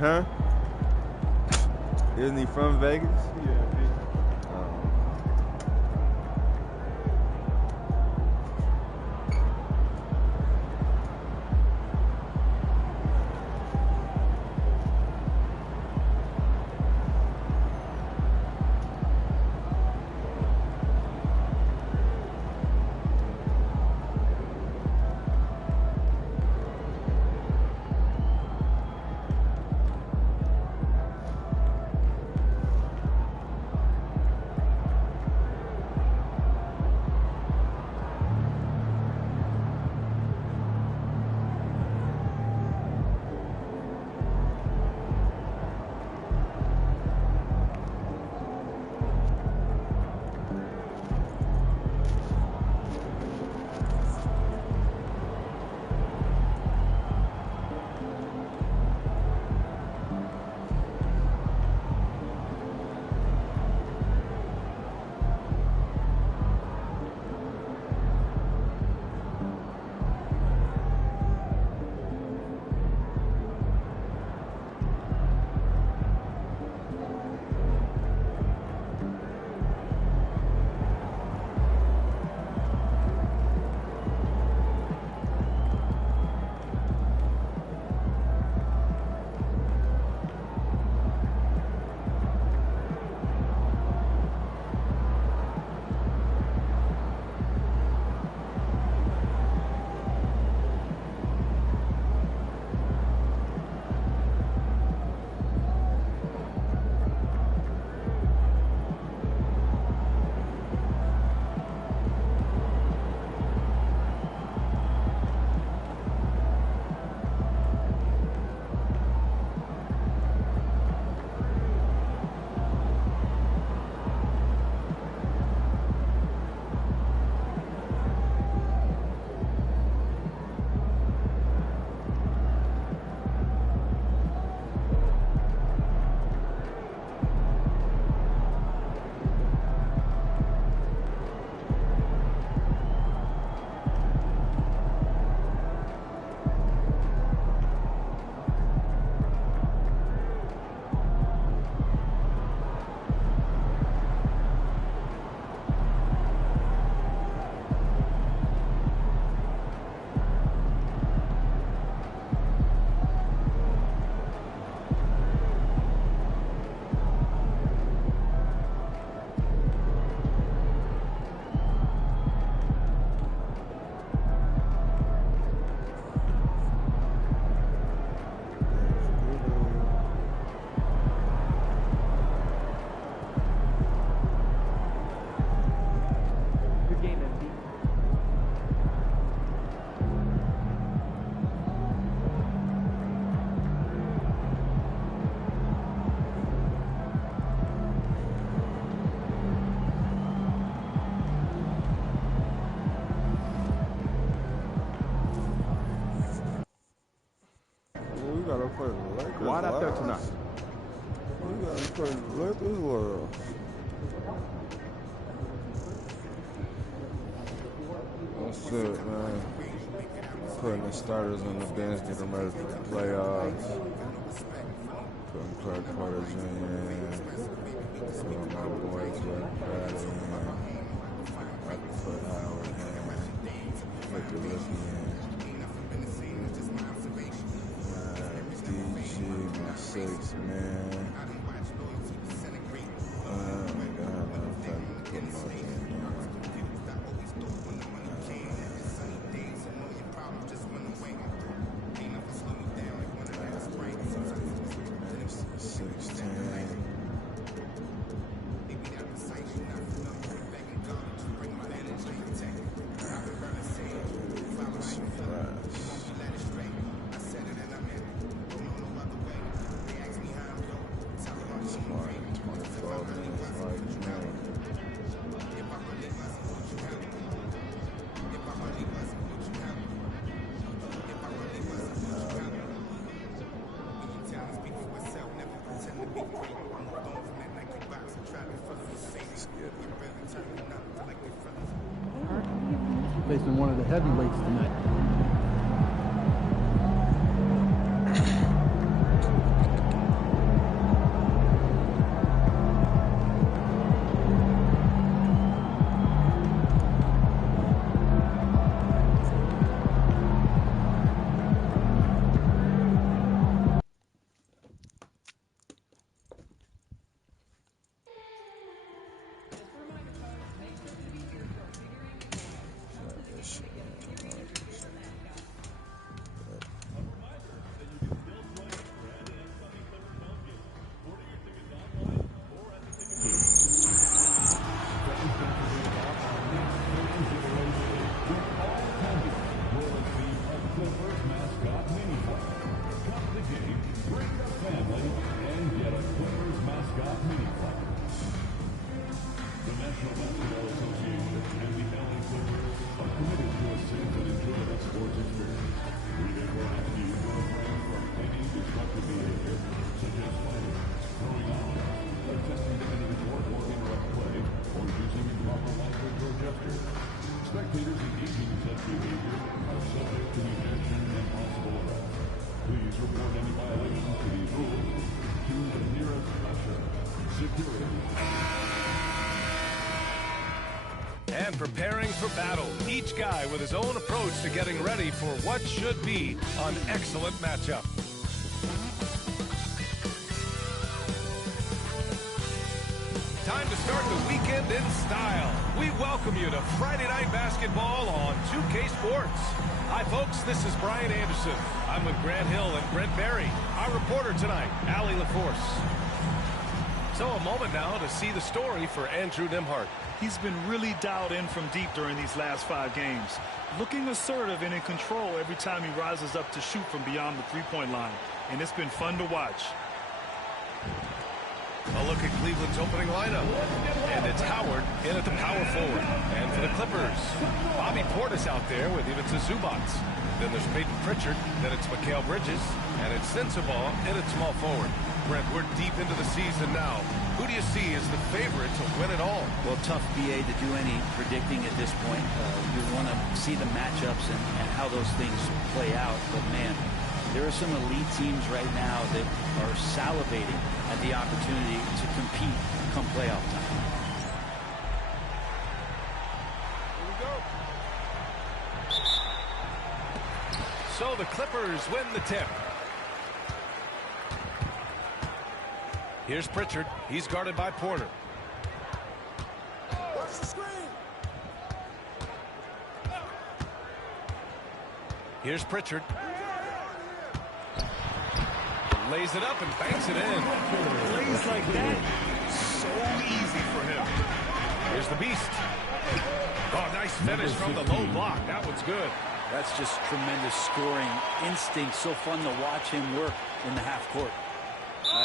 Huh? Isn't he from Vegas? Yeah. Wide out there tonight. We got to play the Lakers world. That's it, man. Putting the starters on the bench, get them ready for the playoffs. Putting Clark Porter Jr. in. Putting my boy Jack Bradley in. I can put Howard in. Put the rookie in. DG, my six, man. Oh my God, I'm trying to put my in there. Facing one of the heavyweights tonight. men preparing for battle, each guy with his own approach to getting ready for what should be an excellent matchup. Time to start the weekend in style. We welcome you to Friday Night Basketball on 2K Sports. Hi, folks. This is Brian Anderson. I'm with Grant Hill and Brent Berry. Our reporter tonight, Allie LaForce. So a moment now to see the story for Andrew Nembhard. He's been really dialed in from deep during these last 5 games. Looking assertive and in control every time he rises up to shoot from beyond the three-point line. And it's been fun to watch. A look at Cleveland's opening lineup. And it's Howard in at the power forward. And for the Clippers, Bobby Portis out there with Ivica Zubac. Then there's Peyton Pritchard. Then it's Mikal Bridges. And it's Sensabaugh in at small forward. Brent, we're deep into the season now. Who do you see as the favorite to win it all? Well, tough, BA, to do any predicting at this point. You want to see the matchups and how those things play out. But, man, there are some elite teams right now that are salivating at the opportunity to compete come playoff time. Here we go. So the Clippers win the tip. Here's Pritchard. He's guarded by Porter. Watch the screen. Here's Pritchard. Lays it up and banks it in. Plays like that, so easy for him. Here's the Beast. Oh, nice finish from the low block. That one's good. That's just tremendous scoring instinct. So fun to watch him work in the half court.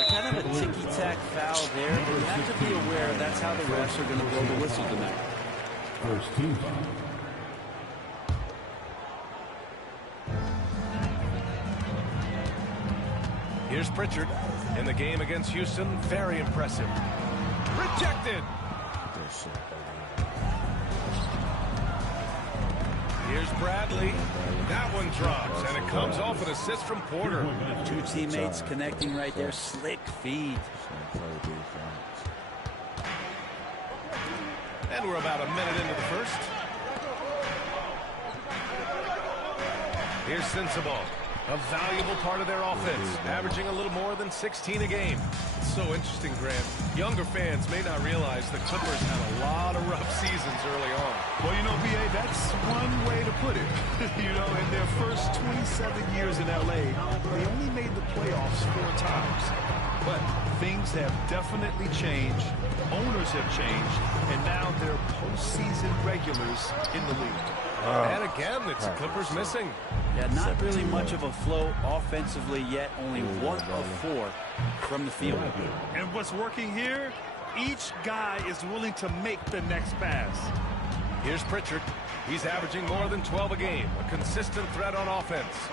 Kind of a ticky-tack foul there, but you have to be aware that's how the refs are going to blow the whistle tonight. First team foul. Here's Pritchard in the game against Houston. Very impressive. Rejected. Here's Bradley. That one drops, and it comes off an assist from Porter. 2 teammates connecting right there. Slick feed. And we're about a minute into the first. Here's Sensabaugh. A valuable part of their offense, averaging a little more than 16 a game. It's so interesting, Grant. Younger fans may not realize the Clippers had a lot of rough seasons early on. Well, you know, BA, that's one way to put it. You know, in their first 27 years in L.A., they only made the playoffs 4 times. But things have definitely changed. Owners have changed. And now they're postseason regulars in the league. And again, it's the Clippers missing. Yeah, not really much of a flow offensively yet. Only 1 of 4 from the field. And what's working here? Each guy is willing to make the next pass. Here's Pritchard. He's averaging more than 12 a game. A consistent threat on offense.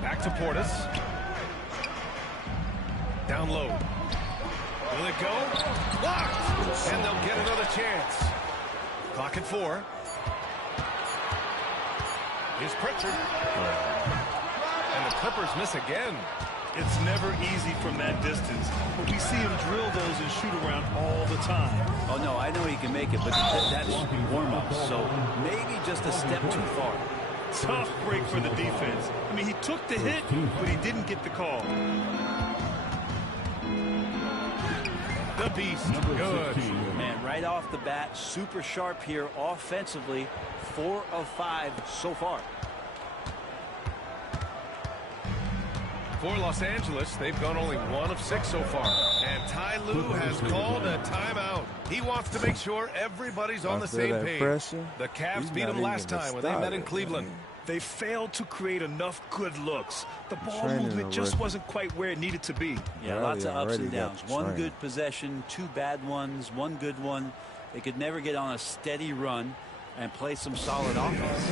Back to Portis. Down low. Will it go? Blocked! And they'll get another chance. Clock at 4. Here's Pritchard. And the Clippers miss again. It's never easy from that distance, but we see him drill those and shoot around all the time. Oh, no, I know he can make it, but that's warm-up, so maybe just a step too far. Tough break for the defense. I mean, he took the hit, but he didn't get the call. The Beast. Good. Man, right off the bat, super sharp here offensively. 4 of 5 so far. For Los Angeles, they've gone only 1 of 6 so far. And Ty Lue has called a timeout. He wants to make sure everybody's on the same page. The Cavs beat them last time when they met in Cleveland. They failed to create enough good looks. The ball movement just wasn't quite where it needed to be. Yeah, lots of ups and downs. 1 good possession, 2 bad ones, 1 good one. They could never get on a steady run and play some solid offense.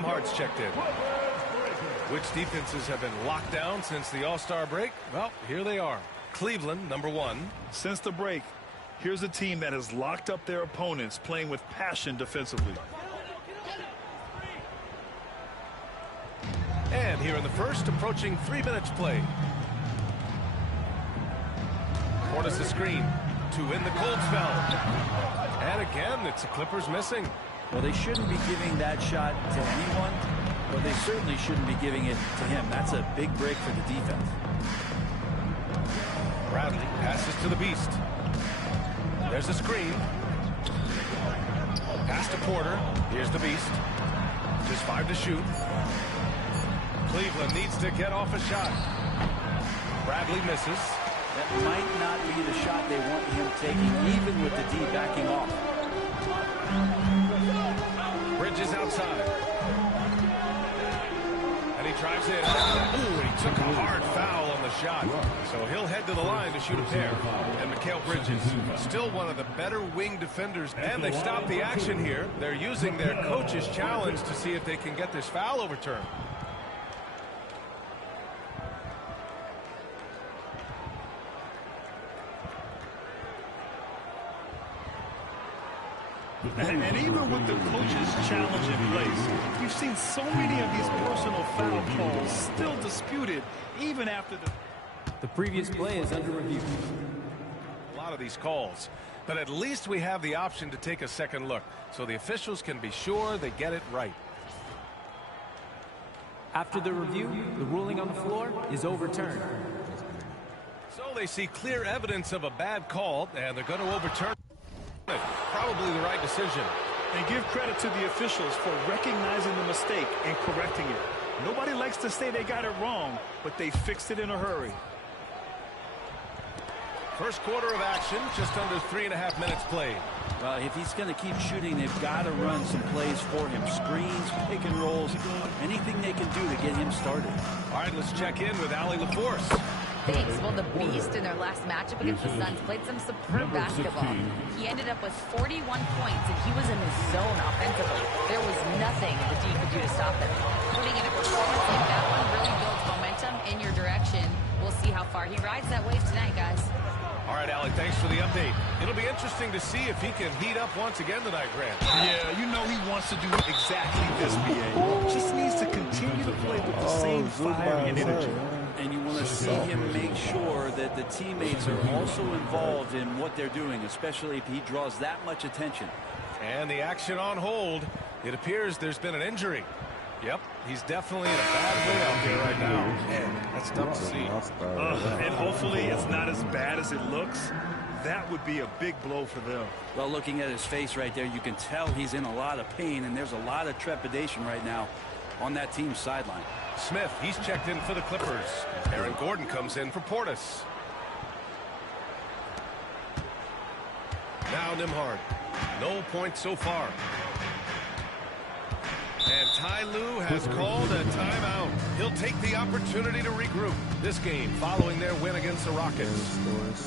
Nimhard's checked in. Which defenses have been locked down since the All-Star break? Well, here they are. Cleveland, number 1. Since the break, here's a team that has locked up their opponents, playing with passion defensively. And here in the first, approaching 3 minutes play. Portis the screen to win the cold spell. And again, it's the Clippers missing. Well, they shouldn't be giving that shot to anyone, but they certainly shouldn't be giving it to him. That's a big break for the defense. Bradley passes to the Beast. There's a screen. Pass to Porter. Here's the Beast. Just 5 to shoot. Cleveland needs to get off a shot. Bradley misses. That might not be the shot they want him taking, even with the D backing off. Bridges outside. And he drives in. Ooh, he took a hard foul on the shot. So he'll head to the line to shoot a pair. And Mikal Bridges, still one of the better wing defenders. And they stop the action here. They're using their coach's challenge to see if they can get this foul overturned. And even with the coach's challenge in place, we've seen so many of these personal foul calls still disputed even after the previous play is under review. A lot of these calls, but at least we have the option to take a second look so the officials can be sure they get it right. After the review, the ruling on the floor is overturned. So they see clear evidence of a bad call, and they're going to overturn it. Probably the right decision. And give credit to the officials for recognizing the mistake and correcting it. Nobody likes to say they got it wrong, but they fixed it in a hurry. First quarter of action, just under 3.5 minutes played. Well, if he's going to keep shooting, they've got to run some plays for him. Screens, pick and rolls, anything they can do to get him started. All right, let's check in with Allie LaForce. Thanks. Well, the Beast in their last matchup against the Suns played some superb basketball. He ended up with 41 points, and he was in his zone offensively. There was nothing the D could do to stop him. Putting in a performance like that one really builds momentum in your direction. We'll see how far he rides that wave tonight, guys. All right, Allie, thanks for the update. It'll be interesting to see if he can heat up once again tonight, Grant. Yeah, you know he wants to do exactly this, BA. Just needs to continue to play with the same fire and energy. And you want to see him make sure that the teammates are also involved in what they're doing, especially if he draws that much attention. And the action on hold. It appears there's been an injury. Yep, he's definitely in a bad way out there right now. Man, that's tough to see. And hopefully it's not as bad as it looks. That would be a big blow for them. Well, looking at his face right there, you can tell he's in a lot of pain, and there's a lot of trepidation right now on that team's sideline. Smith, he's checked in for the Clippers. Aaron Gordon comes in for Portis. Now Nimhard. No points so far. And Ty Lue has called a timeout. He'll take the opportunity to regroup this game following their win against the Rockets.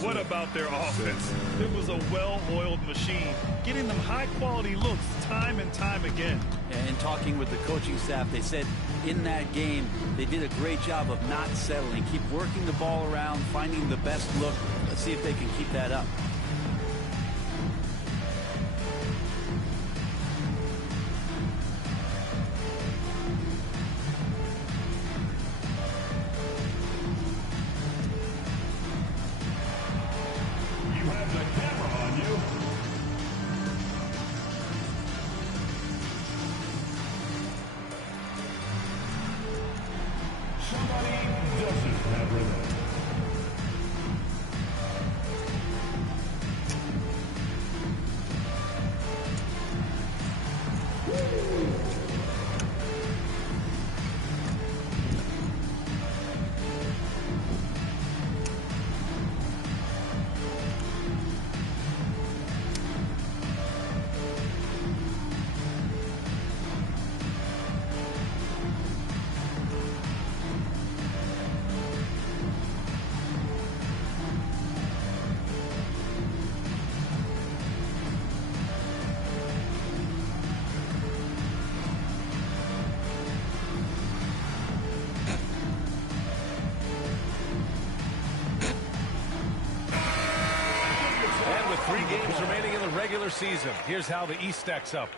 What about their offense? It was a well-oiled machine, getting them high-quality looks time and time again. And talking with the coaching staff, they said in that game they did a great job of not settling. Keep working the ball around, finding the best look. Let's see if they can keep that up. regular season, here's how the East stacks up.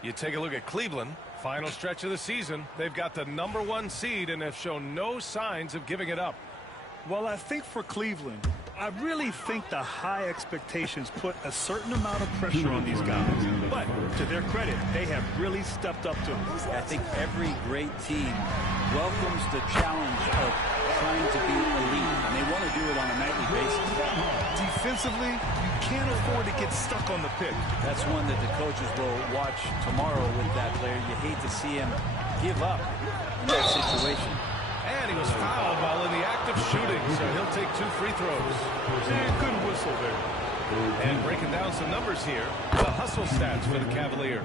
You take a look at Cleveland. Final stretch of the season. They've got the #1 seed and have shown no signs of giving it up. Well, I think for Cleveland, I really think the high expectations put a certain amount of pressure on these guys. But to their credit, they have really stepped up to it. I think every great team welcomes the challenge of trying to be elite, and they want to do it on a nightly basis. Defensively, you can't afford to get stuck on the pick. That's one that the coaches will watch tomorrow with that player. You hate to see him give up in that situation. And he was fouled while in the act of shooting, so he'll take 2 free throws. And good whistle there. And breaking down some numbers here, the hustle stats for the Cavaliers.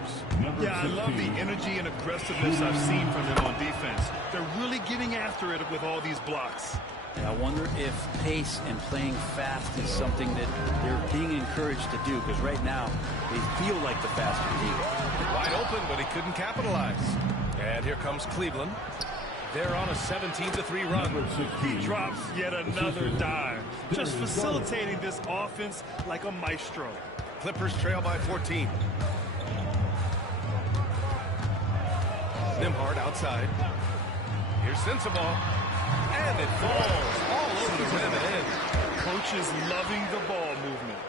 Yeah, I love the energy and aggressiveness I've seen from them on defense. They're really getting after it with all these blocks. And I wonder if pace and playing fast is something that they're being encouraged to do, because right now they feel like the faster team. Wide open, but he couldn't capitalize. And here comes Cleveland. They're on a 17-3 run. He drops yet another dime, just facilitating this offense like a maestro. Clippers trail by 14. Nembhard outside. Here's Sensabaugh. And it falls all over the rim and in. Coach is loving the ball movement.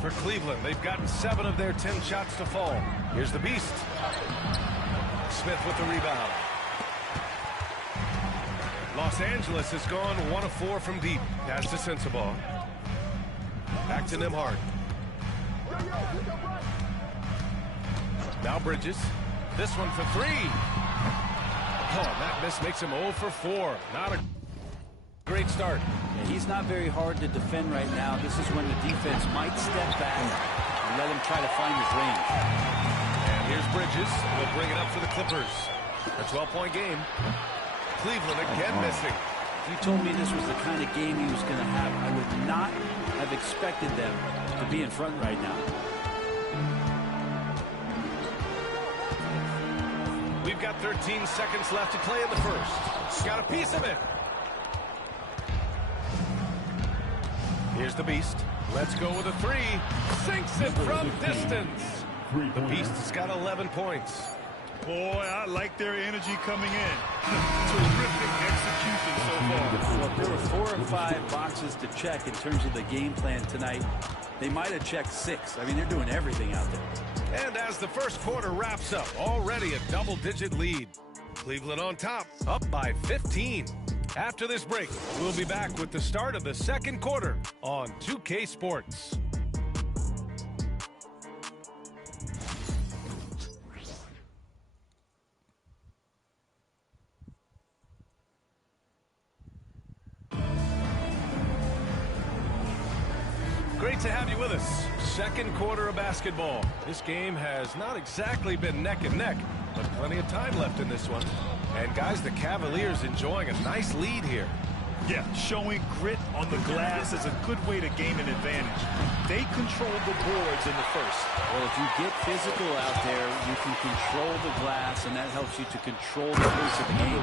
For Cleveland, they've gotten 7 of their 10 shots to fall. Here's the Beast. Smith with the rebound. Los Angeles has gone 1 of 4 from deep. Pass to Sensabaugh. Back to Nembhard. Now Bridges. This one for 3. Oh, and that miss makes him 0 for 4. Not a great start. Yeah, he's not very hard to defend right now. This is when the defense might step back and let him try to find his range. And here's Bridges. He'll bring it up for the Clippers. A 12-point game. Cleveland again missing. If you told me this was the kind of game he was going to have, I would not have expected them to be in front right now. We've got 13 seconds left to play in the first. Got a piece of it. Here's the Beast. Let's go with a 3. Sinks it from distance. The Beast has got 11 points. Boy, I like their energy coming in. Terrific execution so far. Well, if there were 4 or 5 boxes to check in terms of the game plan tonight, they might have checked 6. I mean, they're doing everything out there. And as the first quarter wraps up, already a double-digit lead. Cleveland on top, up by 15. After this break, we'll be back with the start of the second quarter on 2K Sports. Great to have you with us. Second quarter of basketball. This game has not exactly been neck and neck, but plenty of time left in this one. And guys, the Cavaliers enjoying a nice lead here. Yeah, showing grit on the glass is a good way to gain an advantage. They control the boards in the first. Well, if you get physical out there, you can control the glass, and that helps you to control the pace of the game.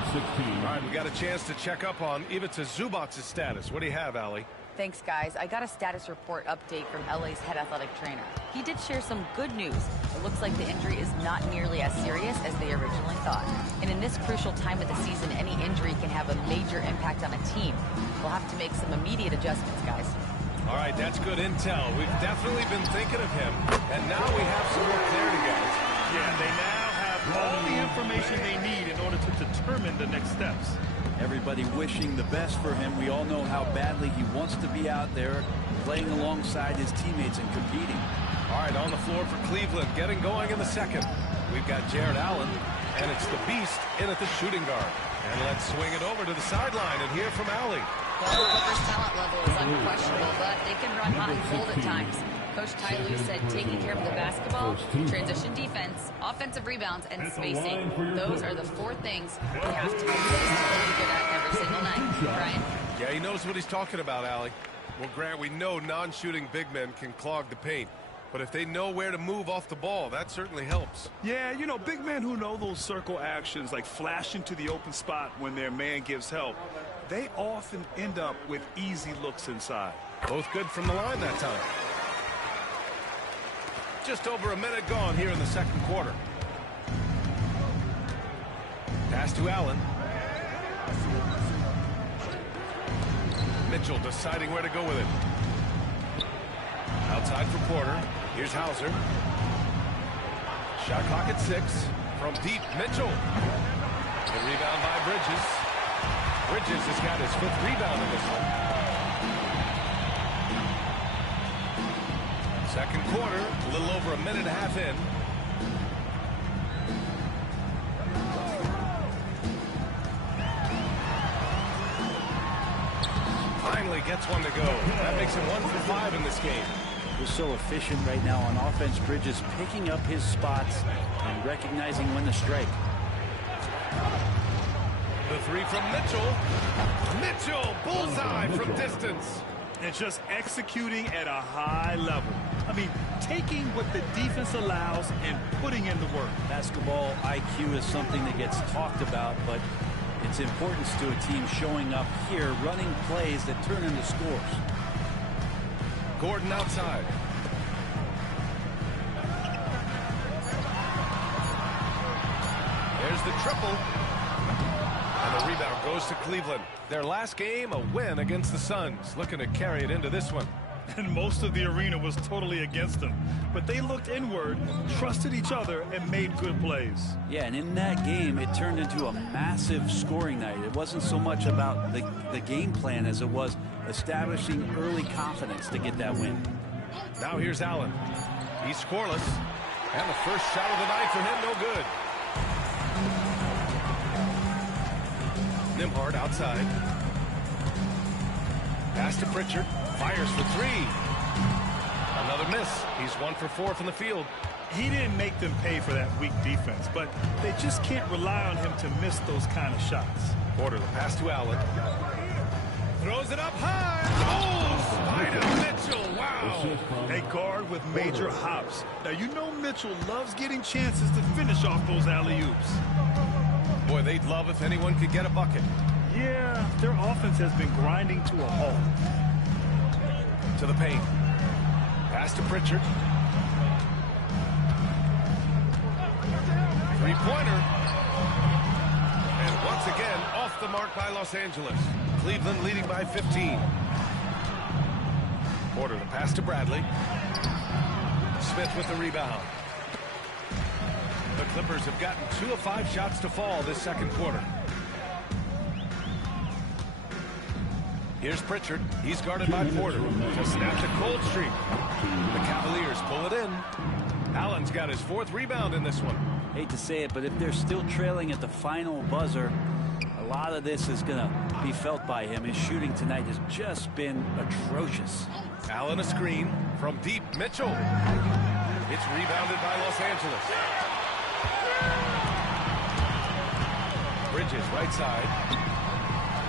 All right, we got a chance to check up on Ivica Zubac's status. What do you have, Allie? Thanks, guys. I got a status report update from LA's head athletic trainer. He did share some good news. It looks like the injury is not nearly as serious as they originally thought. And in this crucial time of the season, any injury can have a major impact on a team. We'll have to make some immediate adjustments, guys. All right, that's good intel. We've definitely been thinking of him. And now we have some more clarity, guys. Yeah, they now have all the information they need in order to determine the next steps. Everybody wishing the best for him. We all know how badly he wants to be out there playing alongside his teammates and competing. All right, on the floor for Cleveland, getting going in the second. We've got Jared Allen, and it's the Beast in at the shooting guard. And let's swing it over to the sideline and hear from Allie. Well, the Clippers' talent level is unquestionable, but they can run hot and cold at times. Coach Ty Lue said taking care of the basketball, transition defense, offensive rebounds, and spacing. Those are the 4 things we have to be consistently good at every single night. Brian? Yeah, he knows what he's talking about, Allie. Well, Grant, we know non-shooting big men can clog the paint. But if they know where to move off the ball, that certainly helps. Yeah, you know, big men who know those circle actions, like flashing to the open spot when their man gives help, they often end up with easy looks inside. Both good from the line that time. Just over a minute gone here in the second quarter. Pass to Allen. Mitchell deciding where to go with it. Outside for Porter. Here's Hauser. Shot clock at 6. From deep, Mitchell. The rebound by Bridges. Bridges has got his 5th rebound in this one. Second quarter, a little over a minute and a half in. Finally gets one to go. That makes him 1 for 5 in this game. He's so efficient right now on offense. Bridges picking up his spots and recognizing when to strike. The 3 from Mitchell. Mitchell, bullseye from distance. And just executing at a high level. I mean, taking what the defense allows and putting in the work. Basketball IQ is something that gets talked about, but its importance to a team showing up here, running plays that turn into scores. Gordon outside. There's the triple. And the rebound goes to Cleveland. Their last game, a win against the Suns. Looking to carry it into this one. And most of the arena was totally against them. But they looked inward, trusted each other, and made good plays. Yeah, and in that game, it turned into a massive scoring night. It wasn't so much about the game plan as it was establishing early confidence to get that win. Now here's Allen. He's scoreless. And the first shot of the night for him, no good. Nembhard outside. Pass to Pritchard. Fires for 3. Another miss. He's 1 for 4 from the field. He didn't make them pay for that weak defense, but they just can't rely on him to miss those kind of shots. Porter, the pass to Allen. Throws it up high. Oh, Spider Mitchell. Wow. A guard with major hops. Now, you know Mitchell loves getting chances to finish off those alley-oops. Boy, they'd love if anyone could get a bucket. Yeah, their offense has been grinding to a halt. To the paint. Pass to Pritchard. Three-pointer. And once again, off the mark by Los Angeles. Cleveland leading by 15. Porter, the pass to Bradley. Smith with the rebound. The Clippers have gotten 2 of 5 shots to fall this second quarter. Here's Pritchard. He's guarded by Porter to snap the cold streak. The Cavaliers pull it in. Allen's got his 4th rebound in this one. Hate to say it, but if they're still trailing at the final buzzer, a lot of this is going to be felt by him. His shooting tonight has just been atrocious. Allen a screen from deep. Mitchell. It's rebounded by Los Angeles. Bridges right side.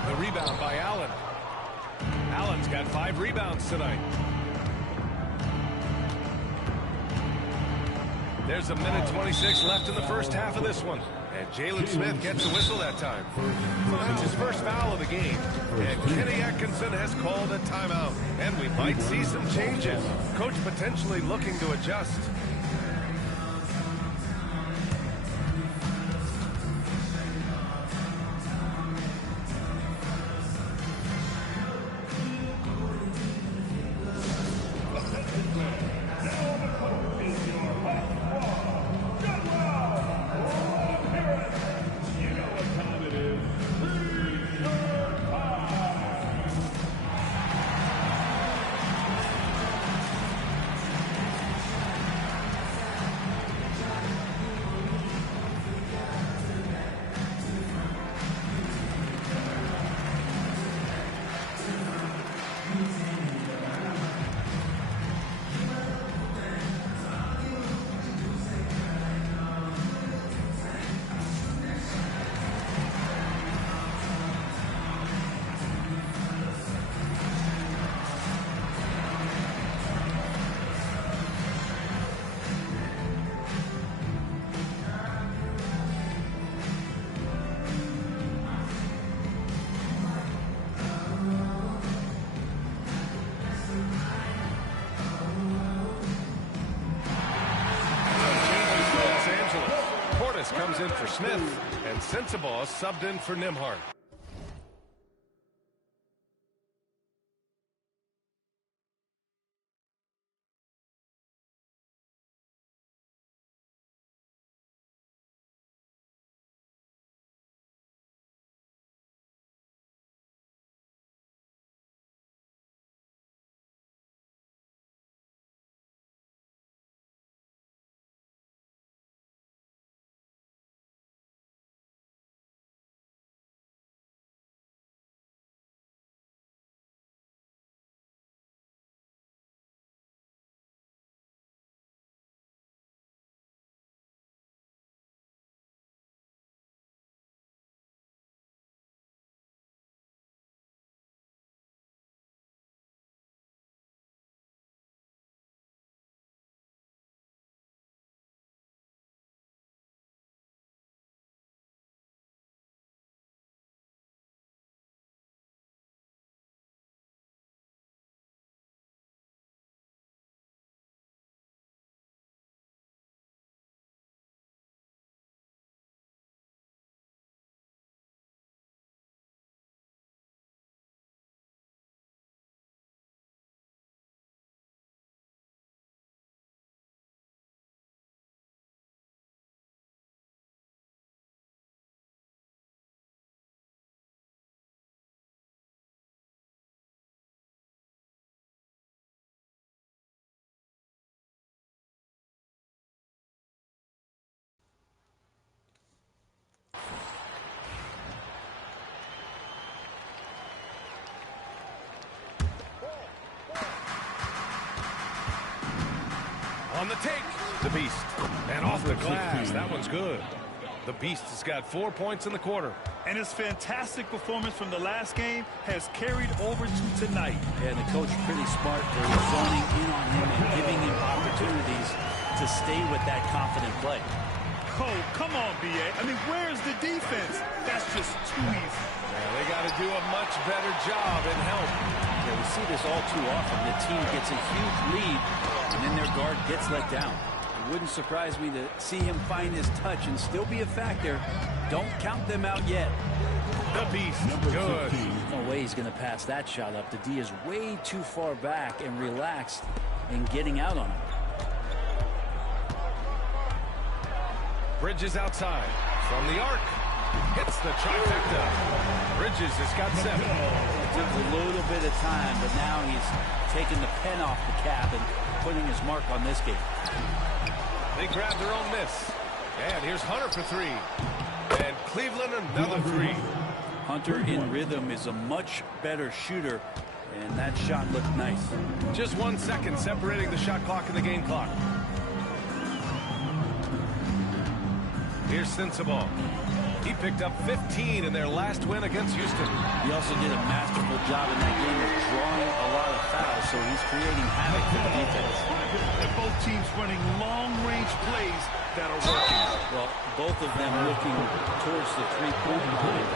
The rebound by Allen. Allen's got 5 rebounds tonight. There's a minute 26 left in the first half of this one. And Jalen Smith gets a whistle that time. That's his first foul of the game. And Kenny Atkinson has called a timeout. And we might see some changes. Coach potentially looking to adjust. Thomas comes in for Smith, and Sensabaugh subbed in for Nimhart. On the take, the Beast. And off the glass, that one's good. The Beast has got 4 points in the quarter. And his fantastic performance from the last game has carried over to tonight. And the coach pretty smart for zoning in on him and giving him opportunities to stay with that confident play. Oh, come on, B.A. I mean, where's the defense? That's just too easy. Yeah, they got to do a much better job in help. Yeah, we see this all too often. The team gets a huge lead, and then their guard gets let down. It wouldn't surprise me to see him find his touch and still be a factor. Don't count them out yet. The Beast, good. No way he's going to pass that shot up. The D is way too far back and relaxed in getting out on him. Bridges outside. From the arc. Hits the trifecta. Bridges has got 7. It took a little bit of time, but now he's taking the pen off the cap and putting his mark on this game. They grab their own miss. And here's Hunter for 3. And Cleveland another 3. Hunter in rhythm is a much better shooter, and that shot looked nice. Just 1 second separating the shot clock and the game clock. Here's Sensabaugh. He picked up 15 in their last win against Houston. He also did a masterful job in that game of drawing a lot of fouls, so he's creating havoc for the defense. And both teams running long-range plays that are working. Well, both of them looking towards the three-point line,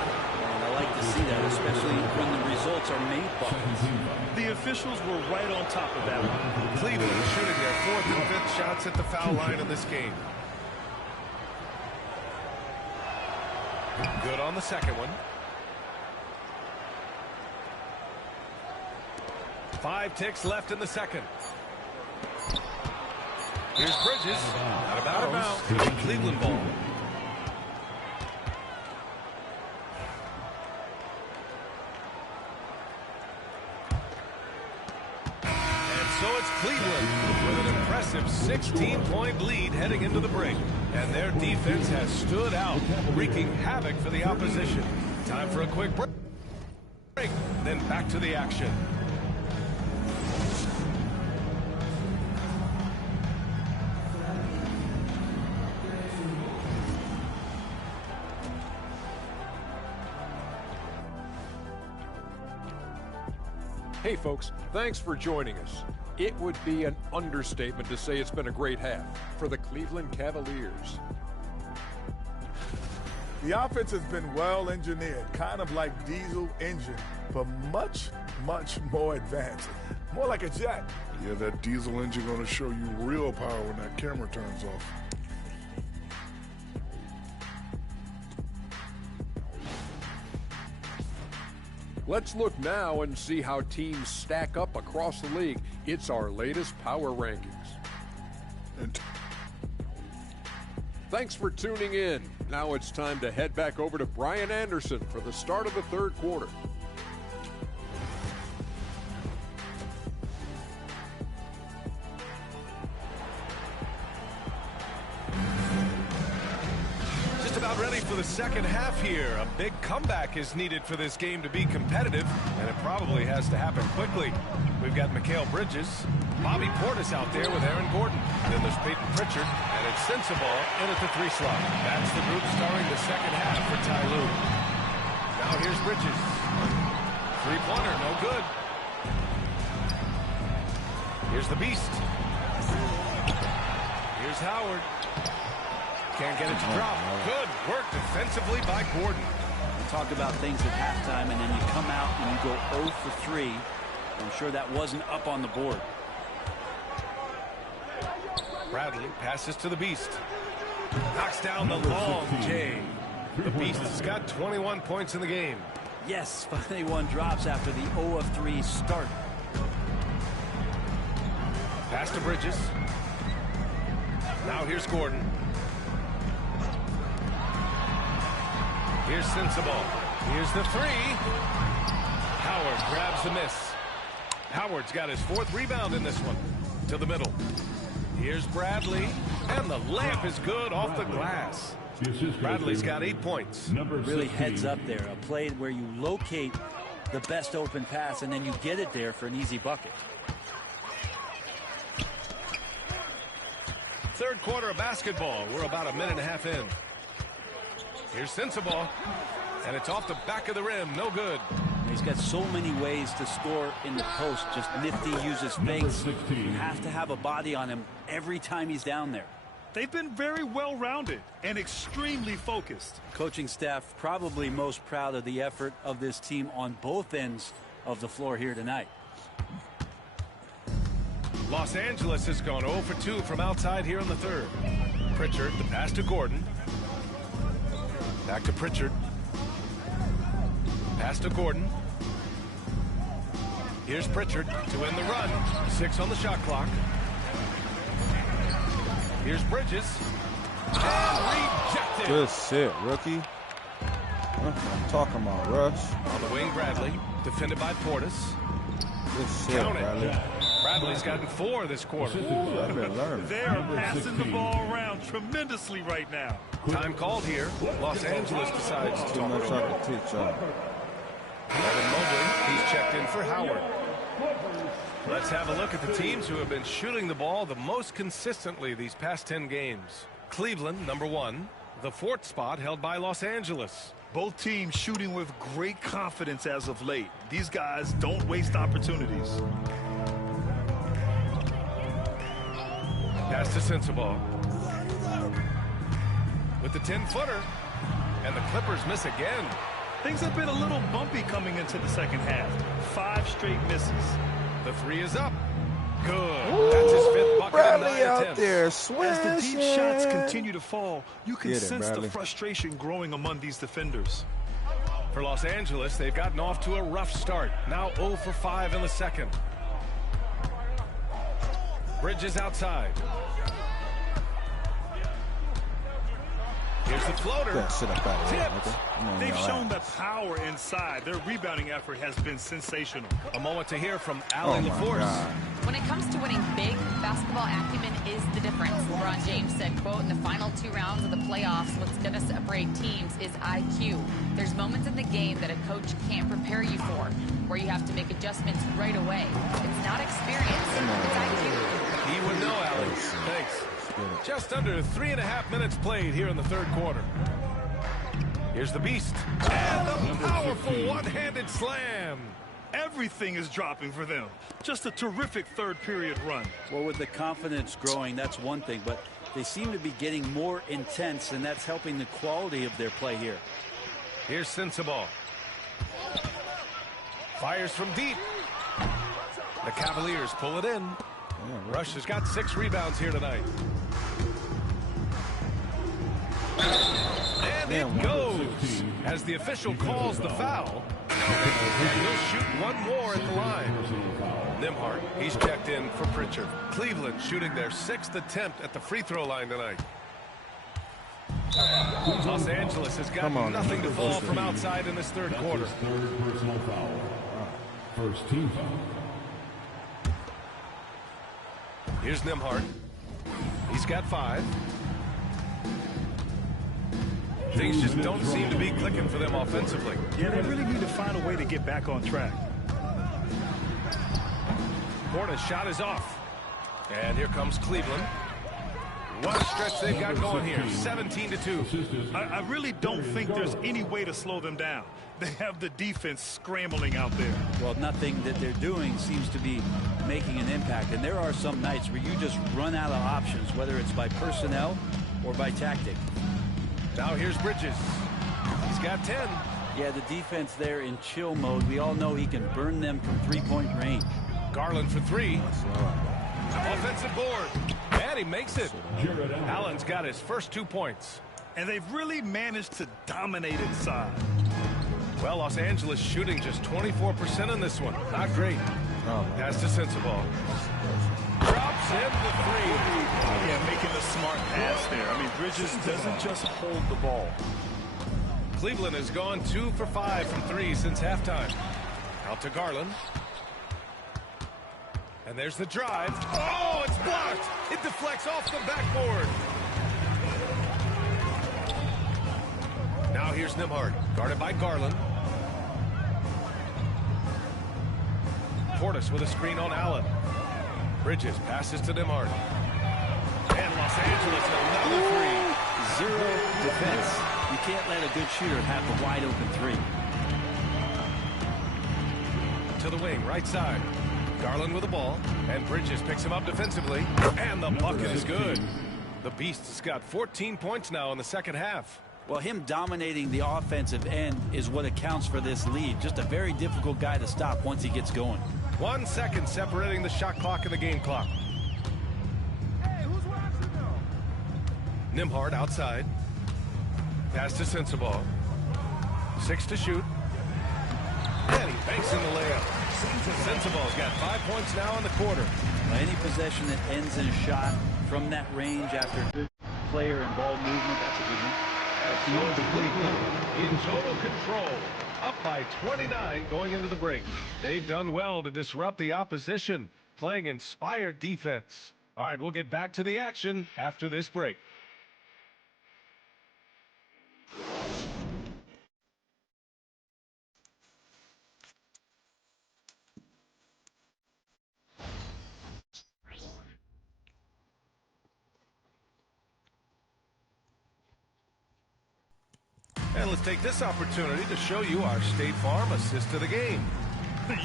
and I like to see that, especially when the results are made buckets. The officials were right on top of that one. Cleveland shooting their 4th and 5th shots at the foul line in this game. Good on the second one. 5 ticks left in the second. Here's Bridges. Out of bounds. Cleveland ball. And so it's Cleveland with an impressive 16-point lead heading into the break. And their defense has stood out, wreaking havoc for the opposition. Time for a quick break, then back to the action. Hey folks, thanks for joining us. It would be an understatement to say it's been a great half for the Cleveland Cavaliers. The offense has been well engineered, kind of like diesel engine, but much, much more advanced. More like a jet. Yeah, that diesel engine gonna show you real power when that camera turns off. Let's look now and see how teams stack up across the league. It's our latest power rankings. Thanks for tuning in. Now it's time to head back over to Brian Anderson for the start of the third quarter. Ready for the second half here. A big comeback is needed for this game to be competitive, and it probably has to happen quickly. We've got Mikal Bridges, Bobby Portis out there with Aaron Gordon. Then there's Peyton Pritchard, and it's Sensabaugh in at the 3 slot. That's the group starting the second half for Ty Lue. Now here's Bridges. Three-pointer, no good. Here's the Beast. Here's Howard. Can't get it to drop. Good work defensively by Gordon. We talked about things at halftime, and then you come out and you go 0 for 3. I'm sure that wasn't up on the board. Bradley passes to the Beast. Knocks down the long J. The Beast has got 21 points in the game. Yes, finally one drops after the 0 of 3 start. Pass to Bridges. Now here's Gordon. Here's Sensabaugh. Here's the 3. Howard grabs the miss. Howard's got his 4th rebound in this one. To the middle. Here's Bradley. And the layup is good off the glass. Bradley's got 8 points. Really heads up there. A play where you locate the best open pass and then you get it there for an easy bucket. Third quarter of basketball. We're about a minute and a half in. Here's Sensabaugh, and it's off the back of the rim. No good. He's got so many ways to score in the post. Just nifty, uses fakes. You have to have a body on him every time he's down there. They've been very well-rounded and extremely focused. Coaching staff probably most proud of the effort of this team on both ends of the floor here tonight. Los Angeles has gone 0 for 2 from outside here in the third. Pritchard, the pass to Gordon. Back to Pritchard. Pass to Gordon. Here's Pritchard to end the run. 6 on the shot clock. Here's Bridges. And rejected. Good shit, rookie. I'm talking about Rush. On the wing, Bradley. Defended by Portis. Good shit, Bradley. Bradley's gotten 4 this quarter. Ooh, I've been learning. They're passing the ball around tremendously right now. Time called here. Los Angeles decides to Too much I can teach y'all. Evan Mobley, he's checked in for Howard. Let's have a look at the teams who have been shooting the ball the most consistently these past 10 games. Cleveland, number 1. The 4th spot held by Los Angeles. Both teams shooting with great confidence as of late. These guys don't waste opportunities. Pass to Sensabaugh. With the 10-footer. And the Clippers miss again. Things have been a little bumpy coming into the second half. 5 straight misses. The 3 is up. Good. Ooh, that's his 5th bucket. Bradley out there swishing. As the deep shots continue to fall, you can sense the frustration growing among these defenders. For Los Angeles, they've gotten off to a rough start. Now 0 for 5 in the second. Bridges outside. Here's the floater. They've shown the power inside. Their rebounding effort has been sensational. A moment to hear from Allen LaForce. When it comes to winning big, basketball acumen is the difference. LeBron James said, quote, in the final 2 rounds of the playoffs, what's going to separate teams is IQ. There's moments in the game that a coach can't prepare you for, where you have to make adjustments right away. It's not experience, it's IQ. He would know, Allen. Thanks. Just under 3.5 minutes played here in the third quarter. Here's the Beast. And the powerful one-handed slam. Everything is dropping for them. Just a terrific third period run. Well, with the confidence growing, that's one thing, but they seem to be getting more intense, and that's helping the quality of their play here. Here's Sensabaugh. Fires from deep. The Cavaliers pull it in. Rush has got 6 rebounds here tonight. And it goes as the official calls the foul. And he'll shoot one more at the line. Nembhard, he's checked in for Pritchard. Cleveland shooting their 6th attempt at the free throw line tonight. Los Angeles has got nothing to fall from outside in this third quarter. Third personal foul. First team foul. Here's Nembhard. He's got 5. Things just don't seem to be clicking for them offensively. Yeah, they really need to find a way to get back on track. Porter's shot is off. And here comes Cleveland. What a stretch they've got going here. 17-2. I really don't think there's any way to slow them down. They have the defense scrambling out there. Well, nothing that they're doing seems to be making an impact. And there are some nights where you just run out of options, whether it's by personnel or by tactic. Now here's Bridges. He's got 10. Yeah, the defense there in chill mode. We all know he can burn them from three-point range. Garland for 3. Offensive board. And he makes it. Allen's got his first 2 points. And they've really managed to dominate inside. Well, Los Angeles shooting just 24% in this one. Not great. Pass to Sensabaugh. Drops in the 3. Yeah, making a smart pass there. I mean, Bridges doesn't just hold the ball. Cleveland has gone 2 for 5 from 3 since halftime. Out to Garland. And there's the drive. Oh, it's blocked. It deflects off the backboard. Now here's Nembhard, guarded by Garland. Portis with a screen on Allen. Bridges passes to Nembhard. And Los Angeles another 3. 0 defense. You can't let a good shooter have a wide open 3. To the wing, right side. Garland with the ball, and Bridges picks him up defensively, and the bucket is good. The Beast has got 14 points now in the second half. Well, him dominating the offensive end is what accounts for this lead. Just a very difficult guy to stop once he gets going. 1 second separating the shot clock and the game clock. Hey, who's watching though? Nembhard outside. Pass to Sensabaugh. 6 to shoot. And he banks in the layup. Sensabaugh's got 5 points now in the quarter. Any possession that ends in a shot from that range after good player and ball movement, that's a good one. In total control, up by 29 going into the break. They've done well to disrupt the opposition, playing inspired defense. All right, we'll get back to the action after this break. And let's take this opportunity to show you our State Farm assist of the game.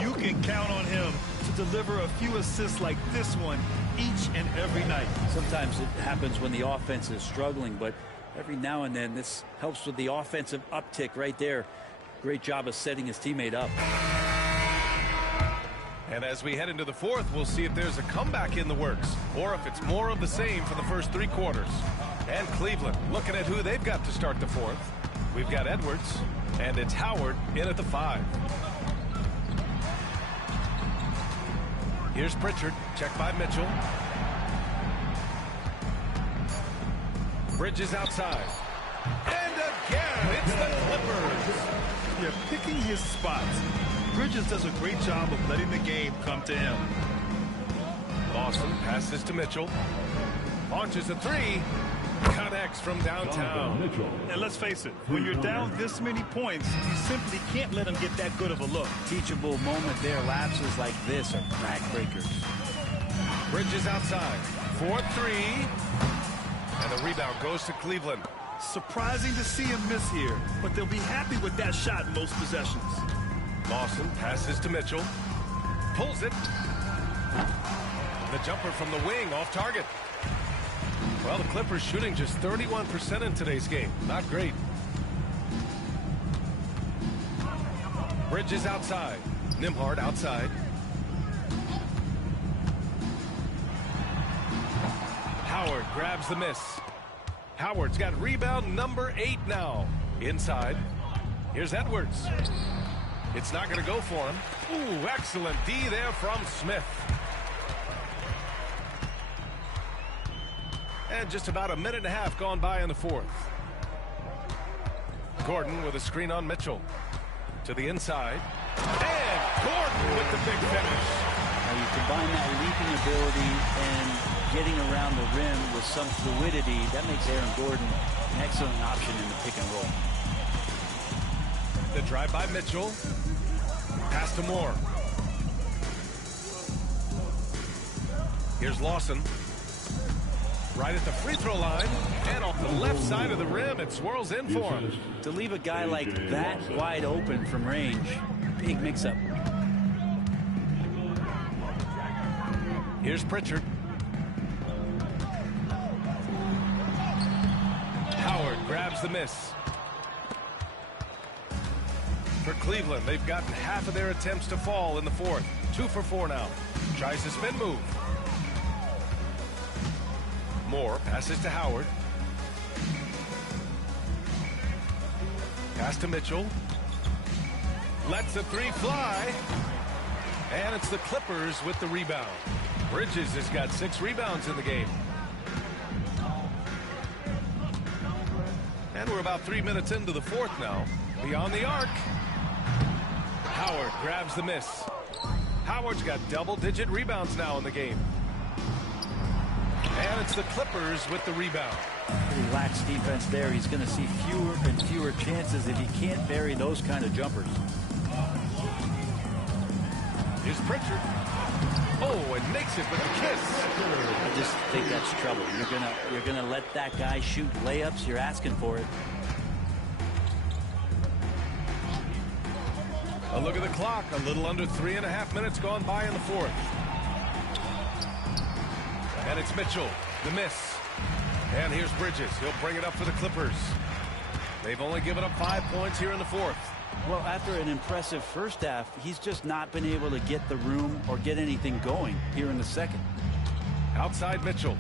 You can count on him to deliver a few assists like this one each and every night. Sometimes it happens when the offense is struggling, but every now and then this helps with the offensive uptick right there. Great job of setting his teammate up. And as we head into the fourth, we'll see if there's a comeback in the works or if it's more of the same for the first 3 quarters. And Cleveland looking at who they've got to start the fourth. We've got Edwards, and it's Howard in at the 5. Here's Pritchard, checked by Mitchell. Bridges outside. And again, it's the Clippers. Yeah, picking his spots. Bridges does a great job of letting the game come to him. Lawson passes to Mitchell. Launches a 3. Connects from downtown. And let's face it, when you're down this many points, you simply can't let them get that good of a look. Teachable moment there. Lapses like this are backbreakers. Bridges outside. 4-3. And the rebound goes to Cleveland. Surprising to see him miss here, but they'll be happy with that shot most possessions. Lawson passes to Mitchell. Pulls it. The jumper from the wing off target. Well, the Clippers shooting just 31% in today's game. Not great. Bridges outside. Nembhard outside. Howard grabs the miss. Howard's got rebound number 8 now. Inside. Here's Edwards. It's not going to go for him. Ooh, excellent D there from Smith. And just about a minute and a half gone by in the fourth. Gordon with a screen on Mitchell. To the inside. And Gordon with the big finish. Now you combine that leaping ability and getting around the rim with some fluidity. That makes Aaron Gordon an excellent option in the pick and roll. The drive by Mitchell. Pass to Moore. Here's Lawson. Right at the free throw line. And off the left side of the rim, it swirls in for him. To leave a guy like that wide open from range, big mix-up. Here's Pritchard. Howard grabs the miss. For Cleveland, they've gotten half of their attempts to fall in the fourth. 2 for 4 now. Tries a spin move. Moore passes to Howard. Pass to Mitchell. Lets the three fly. And it's the Clippers with the rebound. Bridges has got 6 rebounds in the game. And we're about 3 minutes into the fourth now. Beyond the arc. Howard grabs the miss. Howard's got double-digit rebounds now in the game. And it's the Clippers with the rebound. Pretty lax defense there. He's going to see fewer and fewer chances if he can't bury those kind of jumpers. Here's Pritchard. Oh, and makes it with a kiss. I just think that's trouble. You're gonna let that guy shoot layups. You're asking for it. A look at the clock. A little under 3.5 minutes gone by in the fourth. And it's Mitchell. The miss. And here's Bridges. He'll bring it up for the Clippers. They've only given up 5 points here in the fourth. Well, after an impressive first half, he's just not been able to get the room or get anything going here in the second. Outside Mitchell.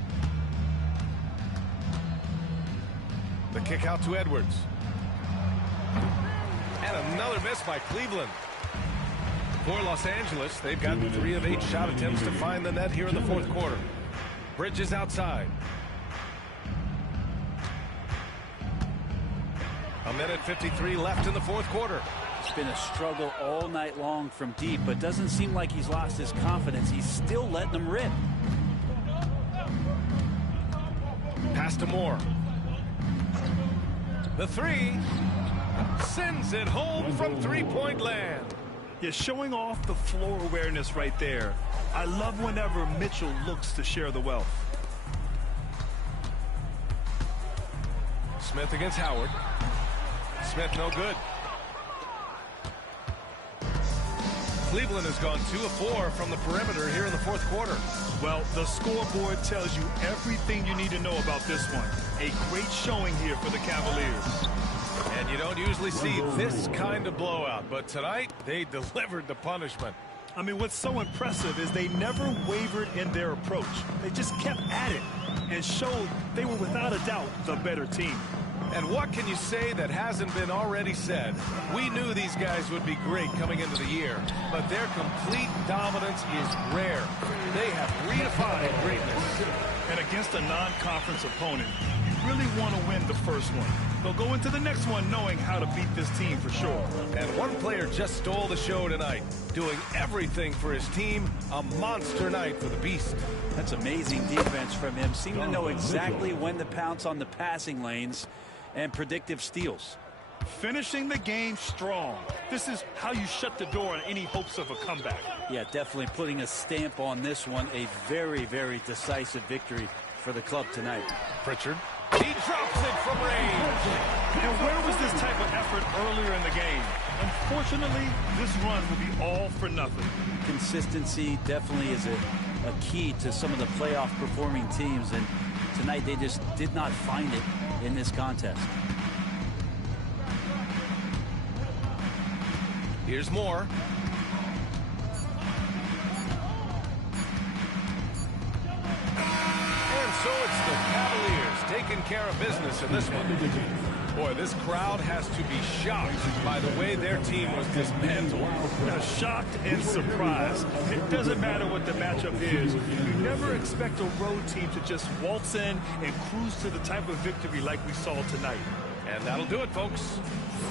The kick out to Edwards. And another miss by Cleveland. For Los Angeles, they've gotten 3 of 8 shot attempts to find the net here in the fourth quarter. Bridges outside. A minute 53 left in the fourth quarter. It's been a struggle all night long from deep, but doesn't seem like he's lost his confidence. He's still letting them rip. Pass to Moore. The three sends it home from three-point land. Yeah, showing off the floor awareness right there. I love whenever Mitchell looks to share the wealth. Smith against Howard. Smith no good. Cleveland has gone 2 of 4 from the perimeter here in the fourth quarter. Well, the scoreboard tells you everything you need to know about this one. A great showing here for the Cavaliers. And you don't usually see this kind of blowout, but tonight they delivered the punishment. I mean, what's so impressive is they never wavered in their approach. They just kept at it and showed they were without a doubt the better team. And what can you say that hasn't been already said? We knew these guys would be great coming into the year, but their complete dominance is rare. They have redefined greatness. And against a non-conference opponent, you really want to win the first one. They'll go into the next one knowing how to beat this team for sure. And one player just stole the show tonight, doing everything for his team. A monster night for the Beast. That's amazing defense from him. Seemed to know exactly when to pounce on the passing lanes and predictive steals. Finishing the game strong. This is how you shut the door on any hopes of a comeback. Yeah, definitely putting a stamp on this one. A very, very decisive victory for the club tonight. Pritchard. He drops it from range. And where was this type of effort earlier in the game? Unfortunately, this run will be all for nothing. Consistency definitely is a key to some of the playoff performing teams, and tonight they just did not find it in this contest. Here's Moore. And so it's the Cavaliers taking care of business in this one. Boy, this crowd has to be shocked by the way their team was dismantled. Now, shocked and surprised. It doesn't matter what the matchup is. You never expect a road team to just waltz in and cruise to the type of victory like we saw tonight. And that'll do it, folks.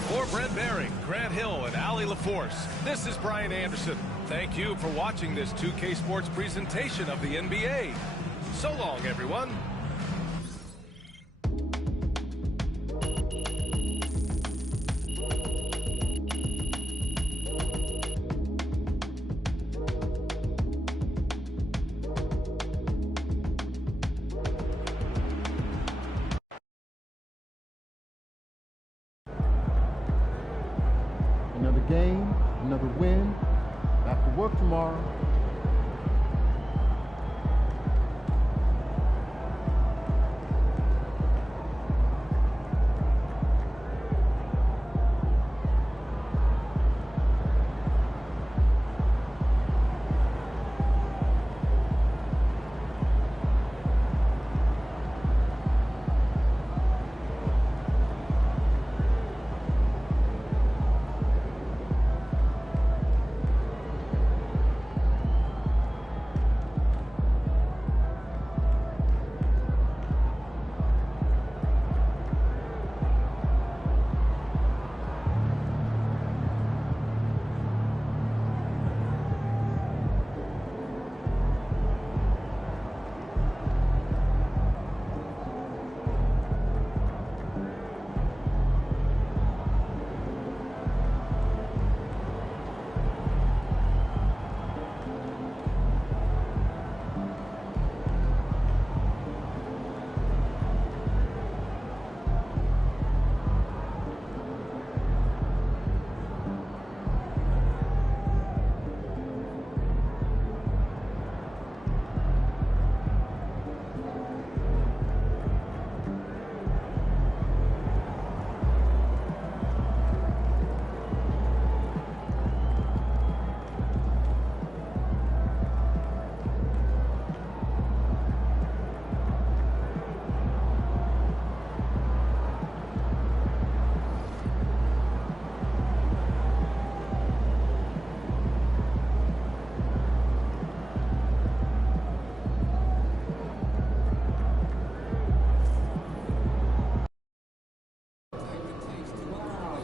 For Brent Baring, Grant Hill, and Allie LaForce, this is Brian Anderson. Thank you for watching this 2K Sports presentation of the NBA. So long, everyone. Another game, another win. Back to work tomorrow.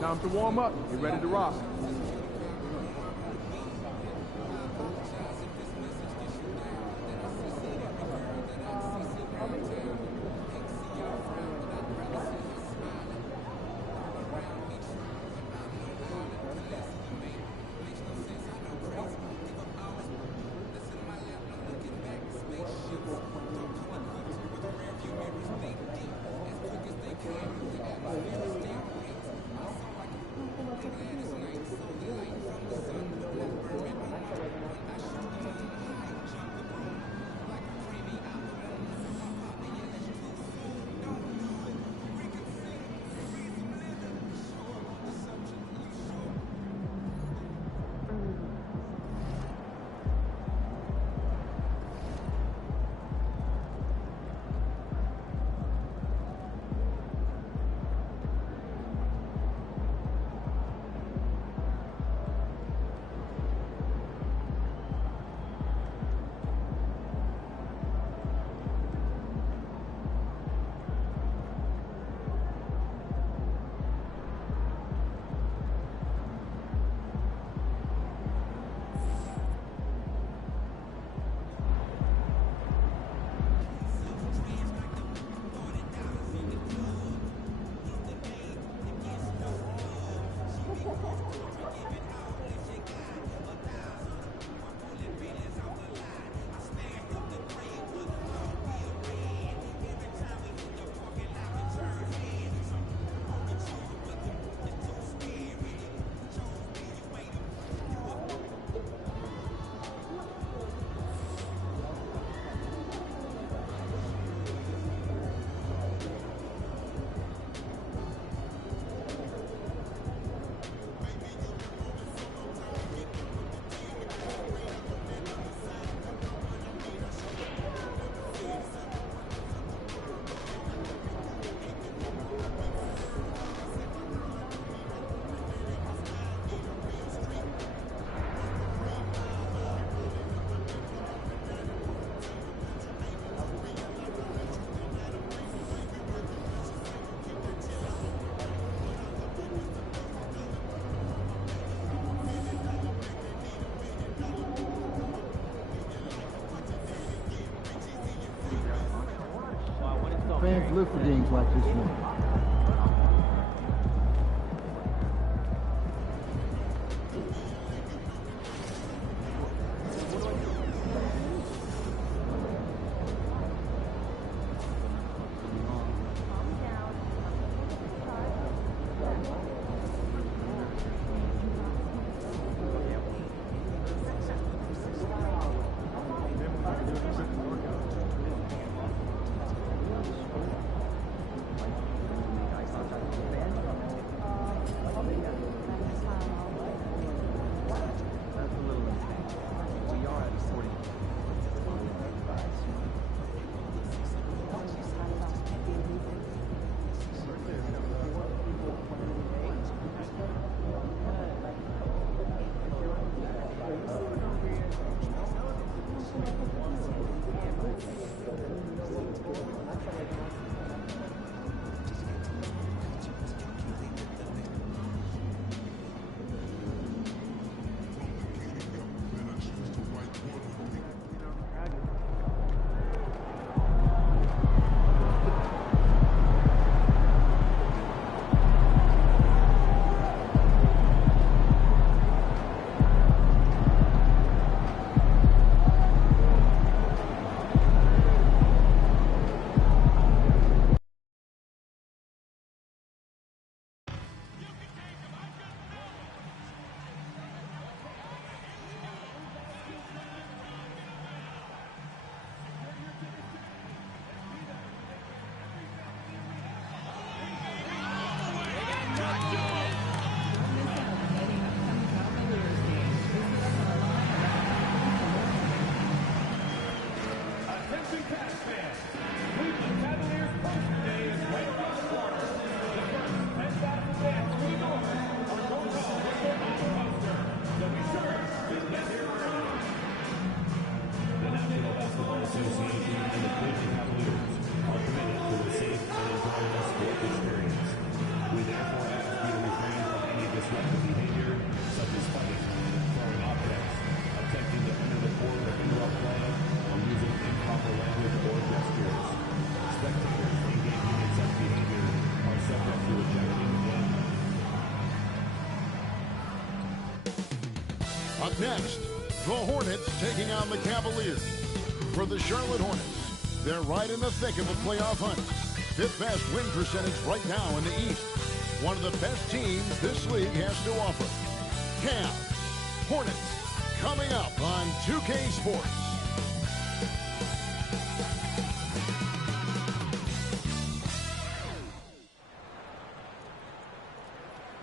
Time to warm up. Get ready to rock. live for games like this one. Up next, the Hornets taking on the Cavaliers. For the Charlotte Hornets, they're right in the thick of a playoff hunt. Fifth best win percentage right now in the East. One of the best teams this league has to offer. Cavs, Hornets, coming up on 2K Sports.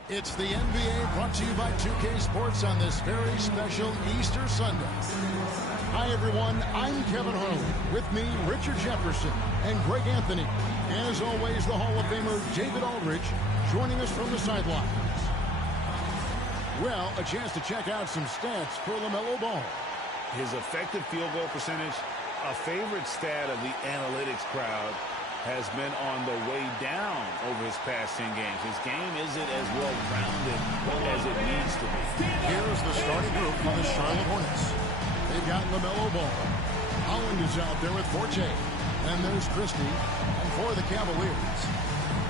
It's the NBA brought to you by 2K Sports on this very special Easter Sunday. Hi, everyone. I'm Kevin Harlan. With me, Richard Jefferson and Greg Anthony. As always, the Hall of Famer David Aldridge joining us from the sidelines. Well, a chance to check out some stats for LaMelo Ball. His effective field goal percentage, a favorite stat of the analytics crowd, has been on the way down over his past 10 games. His game isn't as well-rounded as it needs to be. Here's the starting group for the Charlotte Hornets. They've got LaMelo Ball. Holland is out there with Forte. And there's Christie. And for the Cavaliers,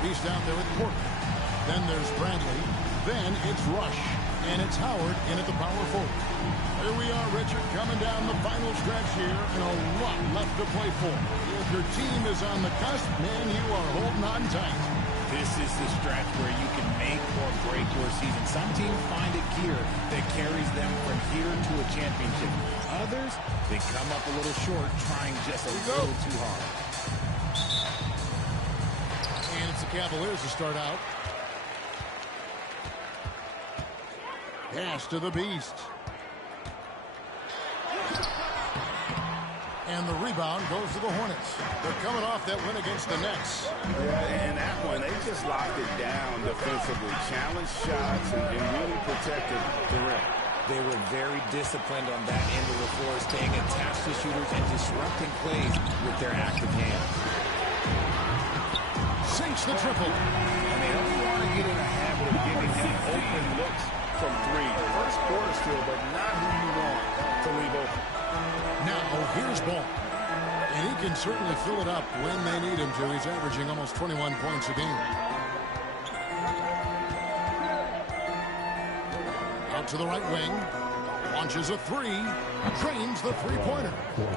he's down there with Portland. Then there's Bradley. Then it's Rush. And it's Howard in at the power forward. Here we are, Richard, coming down the final stretch here, and a lot left to play for. If your team is on the cusp, man, you are holding on tight. This is the stretch where you can make or break your season. Some teams find a gear that carries them from here to a championship. Others, they come up a little short, trying just a little too hard. And it's the Cavaliers to start out. Pass to the Beast. And the rebound goes to the Hornets. They're coming off that win against the Nets. Yeah, and that one, they just locked it down defensively. Challenged shots and really protected the rim. They were very disciplined on that end of the floor, staying attached to shooters and disrupting plays with their active hands. Sinks the triple. And they don't want to get in a habit of giving him open looks from three. First quarter still, but not who you want to leave open. Now, here's Ball. And he can certainly fill it up when they need him to. He's averaging almost 21 points a game. Out to the right wing. Launches a three. Drains the three-pointer.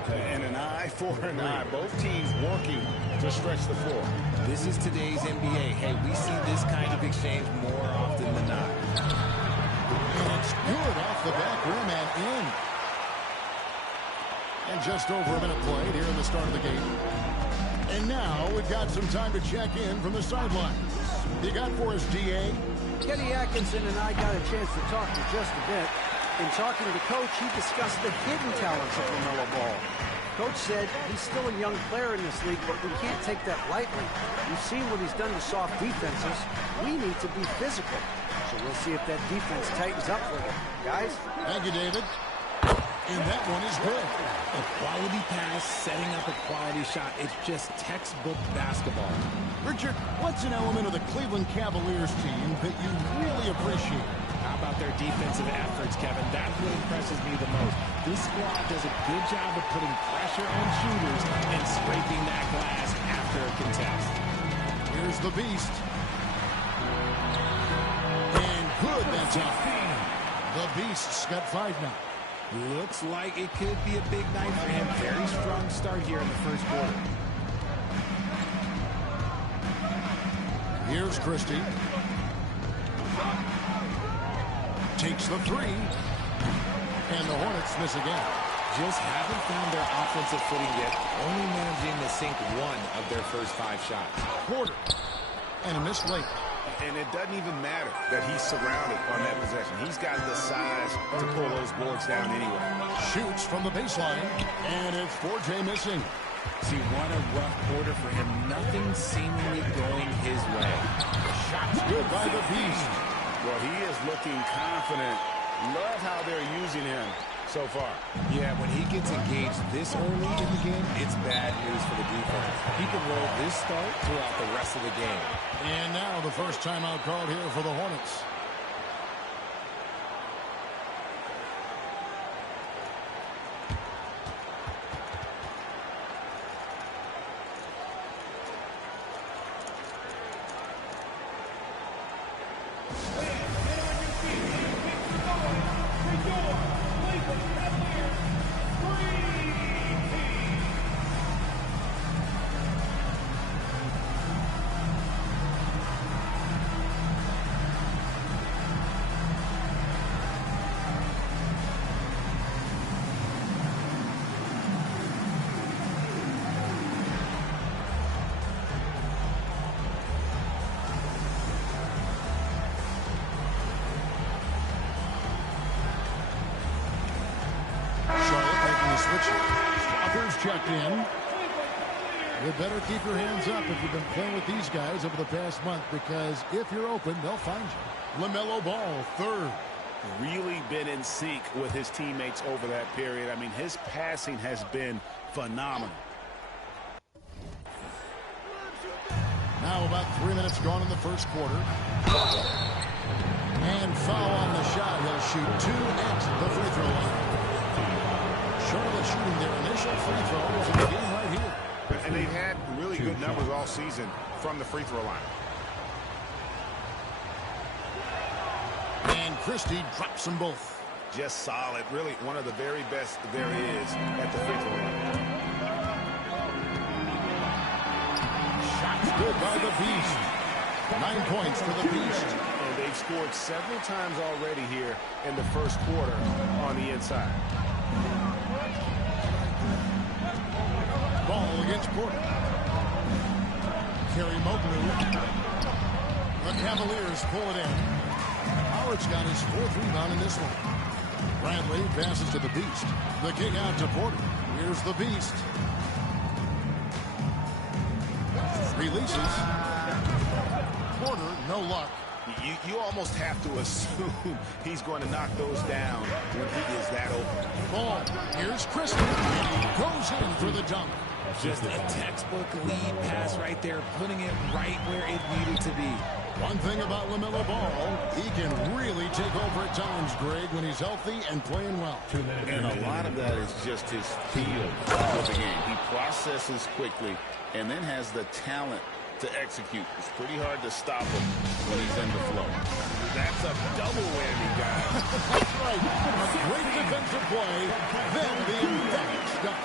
And an eye for an eye. Both teams working to stretch the floor. This is today's NBA. Hey, we see this kind of exchange more often than not. And it's good off the back rim and in. And just over a minute played here in the start of the game. And now we've got some time to check in from the sidelines. You got for us, D.A.? Kenny Atkinson and I got a chance to talk for just a bit. In talking to the coach, he discussed the hidden talents of LaMelo Ball. Coach said he's still a young player in this league, but we can't take that lightly. You've seen what he's done to soft defenses. We need to be physical. So we'll see if that defense tightens up for him. Guys? Thank you, David. And that one is good. A quality pass, setting up a quality shot. It's just textbook basketball. Richard, what's an element of the Cleveland Cavaliers team that you really appreciate? How about their defensive efforts, Kevin? That's what impresses me the most. This squad does a good job of putting pressure on shooters and scraping that glass after a contest. Here's the beast. And good, that's up. The beast's got 5 now. Looks like it could be a big night for him. Very strong start here in the first quarter. Here's Christie. Takes the three. And the Hornets miss again. Just haven't found their offensive footing yet. Only managing to sink 1 of their first 5 shots. Porter. And a missed late. And it doesn't even matter that he's surrounded on that possession. He's got the size to pull those boards down anyway. Shoots from the baseline. And it's 4J missing. See, what a rough quarter for him. Nothing seemingly going his way. Shots good by the beast. Well, he is looking confident. Love how they're using him so far. Yeah, when he gets engaged this early in the game, it's bad news for the defense. He can roll this start throughout the rest of the game. And now the first timeout called here for the Hornets. Checked in. You better keep your hands up if you've been playing with these guys over the past month, because if you're open, they'll find you. LaMelo Ball, 3rd. Really been in sync with his teammates over that period. I mean, his passing has been phenomenal. Now about 3 minutes gone in the first quarter. And foul on the shot. He'll shoot 2 at the free throw line. Charlotte shooting their initial free throws in the game right here. And they've had really good numbers all season from the free throw line. And Christie drops them both. Just solid. Really one of the very best there is at the free throw line. Shots good by the Beast. 9 points for the Beast. And they've scored several times already here in the first quarter on the inside. Ball against Porter. Kerry Moglu. The Cavaliers pull it in. Howard's got his 4th rebound in this one. Bradley passes to the Beast. The kick out to Porter. Here's the Beast. Releases. Porter, no luck. You almost have to assume he's going to knock those down when he is that open. Ball. Here's Christie. And he goes in for the dunk. Just a textbook lead pass right there, putting it right where it needed to be. One thing about LaMelo Ball, he can really take over at times, Greg, when he's healthy and playing well. And a lot of that is just his feel of the game. He processes quickly and then has the talent to execute. It's pretty hard to stop him when he's in the flow. That's a double whammy, guys. That's right. A great defensive play, then the emphatic stuff.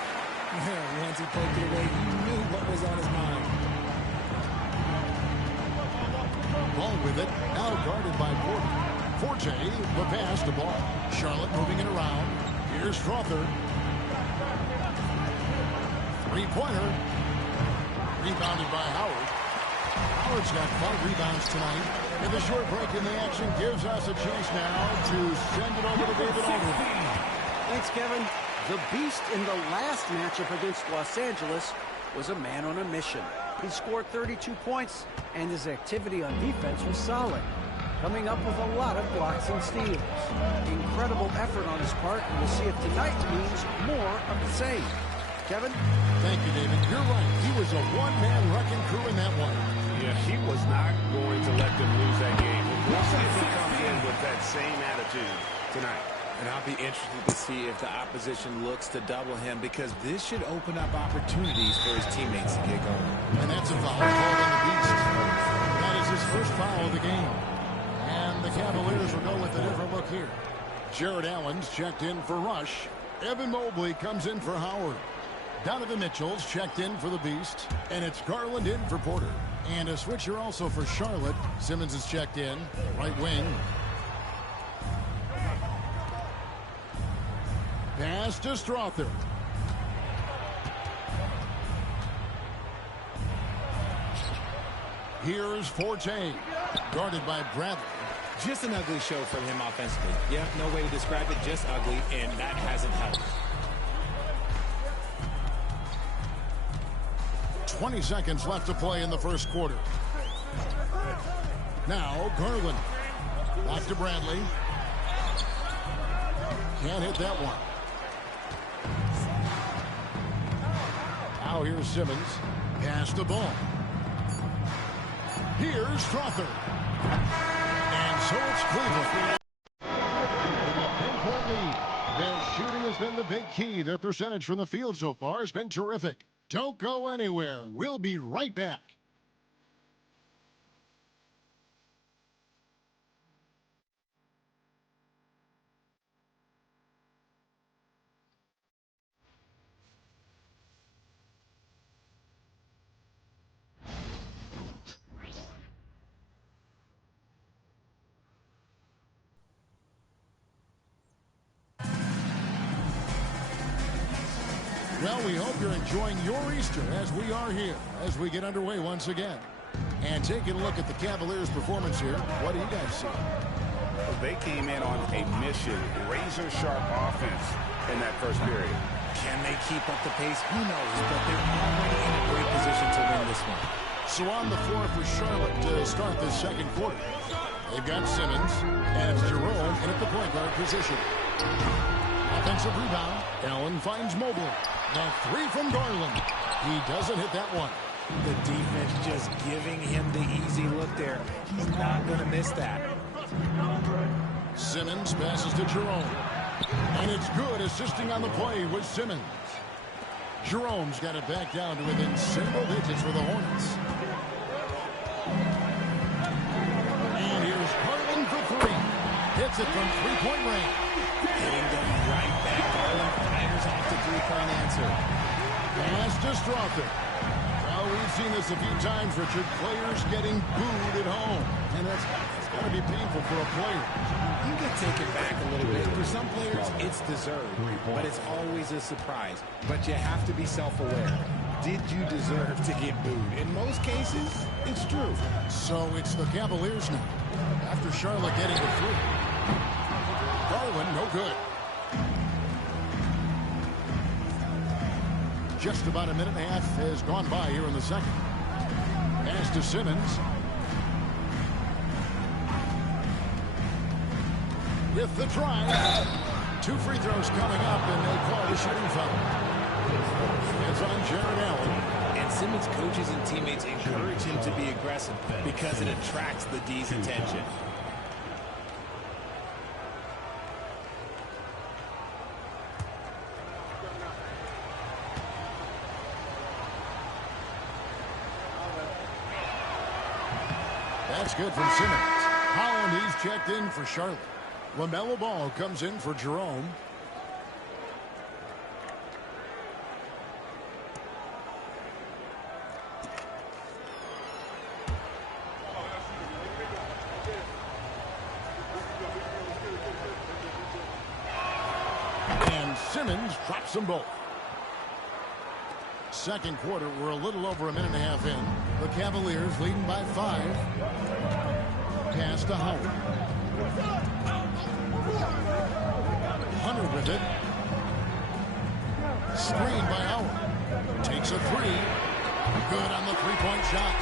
Once he poked it away, he knew what was on his mind. Ball with it, now guarded by Porter. Forte, the pass to Ball. Charlotte moving it around. Here's Strother. Three-pointer. Rebounded by Howard. Howard's got 5 rebounds tonight. And the short break in the action gives us a chance now to send it over to David Aldridge. Thanks, Kevin. The Beast in the last matchup against Los Angeles was a man on a mission. He scored 32 points, and his activity on defense was solid, coming up with a lot of blocks and steals. Incredible effort on his part, and we'll see if tonight means more of the same. Kevin? Thank you, David. You're right. He was a one-man wrecking crew in that one. Yeah, he was not going to let them lose that game. We'll see if he comes in with that same attitude tonight. And I'll be interested to see if the opposition looks to double him, because this should open up opportunities for his teammates to get going. And that's a foul called on the Beast. That is his first foul of the game. And the Cavaliers will go with a different look here. Jared Allen's checked in for Rush. Evan Mobley comes in for Howard. Donovan Mitchell's checked in for the Beast. And it's Garland in for Porter. And a switcher also for Charlotte. Simmons is checked in. Right wing. Pass to Strother. Here's Forte. Guarded by Bradley. Just an ugly show for him offensively. Yeah, no way to describe it, just ugly, and that hasn't helped. 20 seconds left to play in the first quarter. Now, Garland. Back to Bradley. Can't hit that one. Now here's Simmons. Pass the ball. Here's Strother. And so it's Cleveland. Their shooting has been the big key. Their percentage from the field so far has been terrific. Don't go anywhere. We'll be right back. Well, we hope you're enjoying your Easter as we are here, as we get underway once again. And taking a look at the Cavaliers' performance here, what do you guys see? Well, they came in on a mission, razor-sharp offense in that first period. Can they keep up the pace? Who knows, but they're already in a great position to win this one. So on the floor for Charlotte to start this second quarter. They've got Simmons, and it's Jerome in at the point guard position. Offensive rebound. Allen finds Mobley. The three from Garland. He doesn't hit that one. The defense just giving him the easy look there. He's not going to miss that. Simmons passes to Jerome. And it's good, assisting on the play with Simmons. Jerome's got it back down to within single digits for the Hornets. And here's Garland for three. Hits it from three-point range. Hitting them right back. Garland fires off the three-point answer. Pass to Strother. Well, we've seen this a few times, Richard. Players getting booed at home. And that's got to be painful for a player. You get taken back a little bit. For some players, it's deserved. But it's always a surprise. But you have to be self-aware. Did you deserve to get booed? In most cases, it's true. So it's the Cavaliers now. After Charlotte getting the three. Garland, no good. Just about a minute and a half has gone by here in the second. Pass to Simmons. With the drive. 2 free throws coming up, and they call it a shooting foul. It's on Jared Allen. And Simmons' coaches and teammates encourage him to be aggressive because it attracts the D's attention. That's good from Simmons. Holland, he's checked in for Charlotte. LaMelo Ball comes in for Jerome. And Simmons drops them both. Second quarter, we're a little over a minute and a half in. The Cavaliers leading by 5. Pass to Howard. Hunter with it. Screen by Howard. Takes a 3. Good on the three-point shot.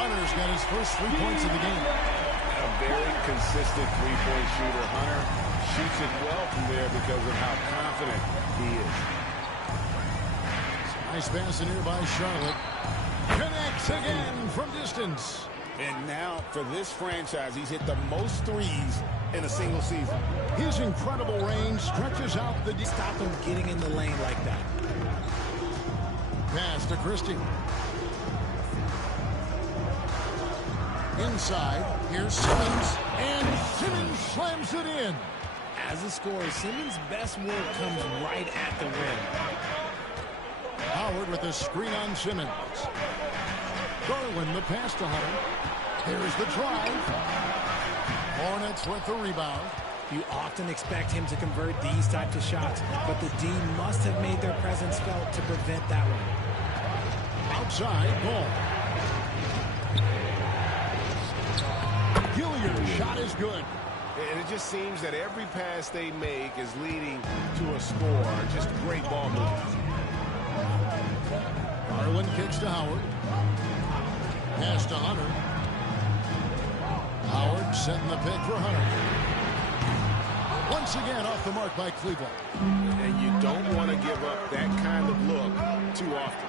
Hunter's got his first 3 points of the game. A very consistent three-point shooter. Hunter shoots it well from there because of how confident he is. Nice pass in here by Charlotte. Connects again from distance. And now for this franchise, he's hit the most threes in a single season. His incredible range stretches out the... Stop him getting in the lane like that. Pass to Christie. Inside, here's Simmons. And Simmons slams it in. As a scorer, Simmons' best work comes right at the rim. Howard with a screen on Simmons. Garland the pass to Hunter. Here's the drive. Hornets with the rebound. You often expect him to convert these types of shots, but the D must have made their presence felt to prevent that one. Outside, Ball. Hilliard's shot is good. And it just seems that every pass they make is leading to a score. Just great ball movement. Garland kicks to Howard. Pass to Hunter. Howard setting the pick for Hunter. Once again off the mark by Cleveland. And you don't want to give up that kind of look too often.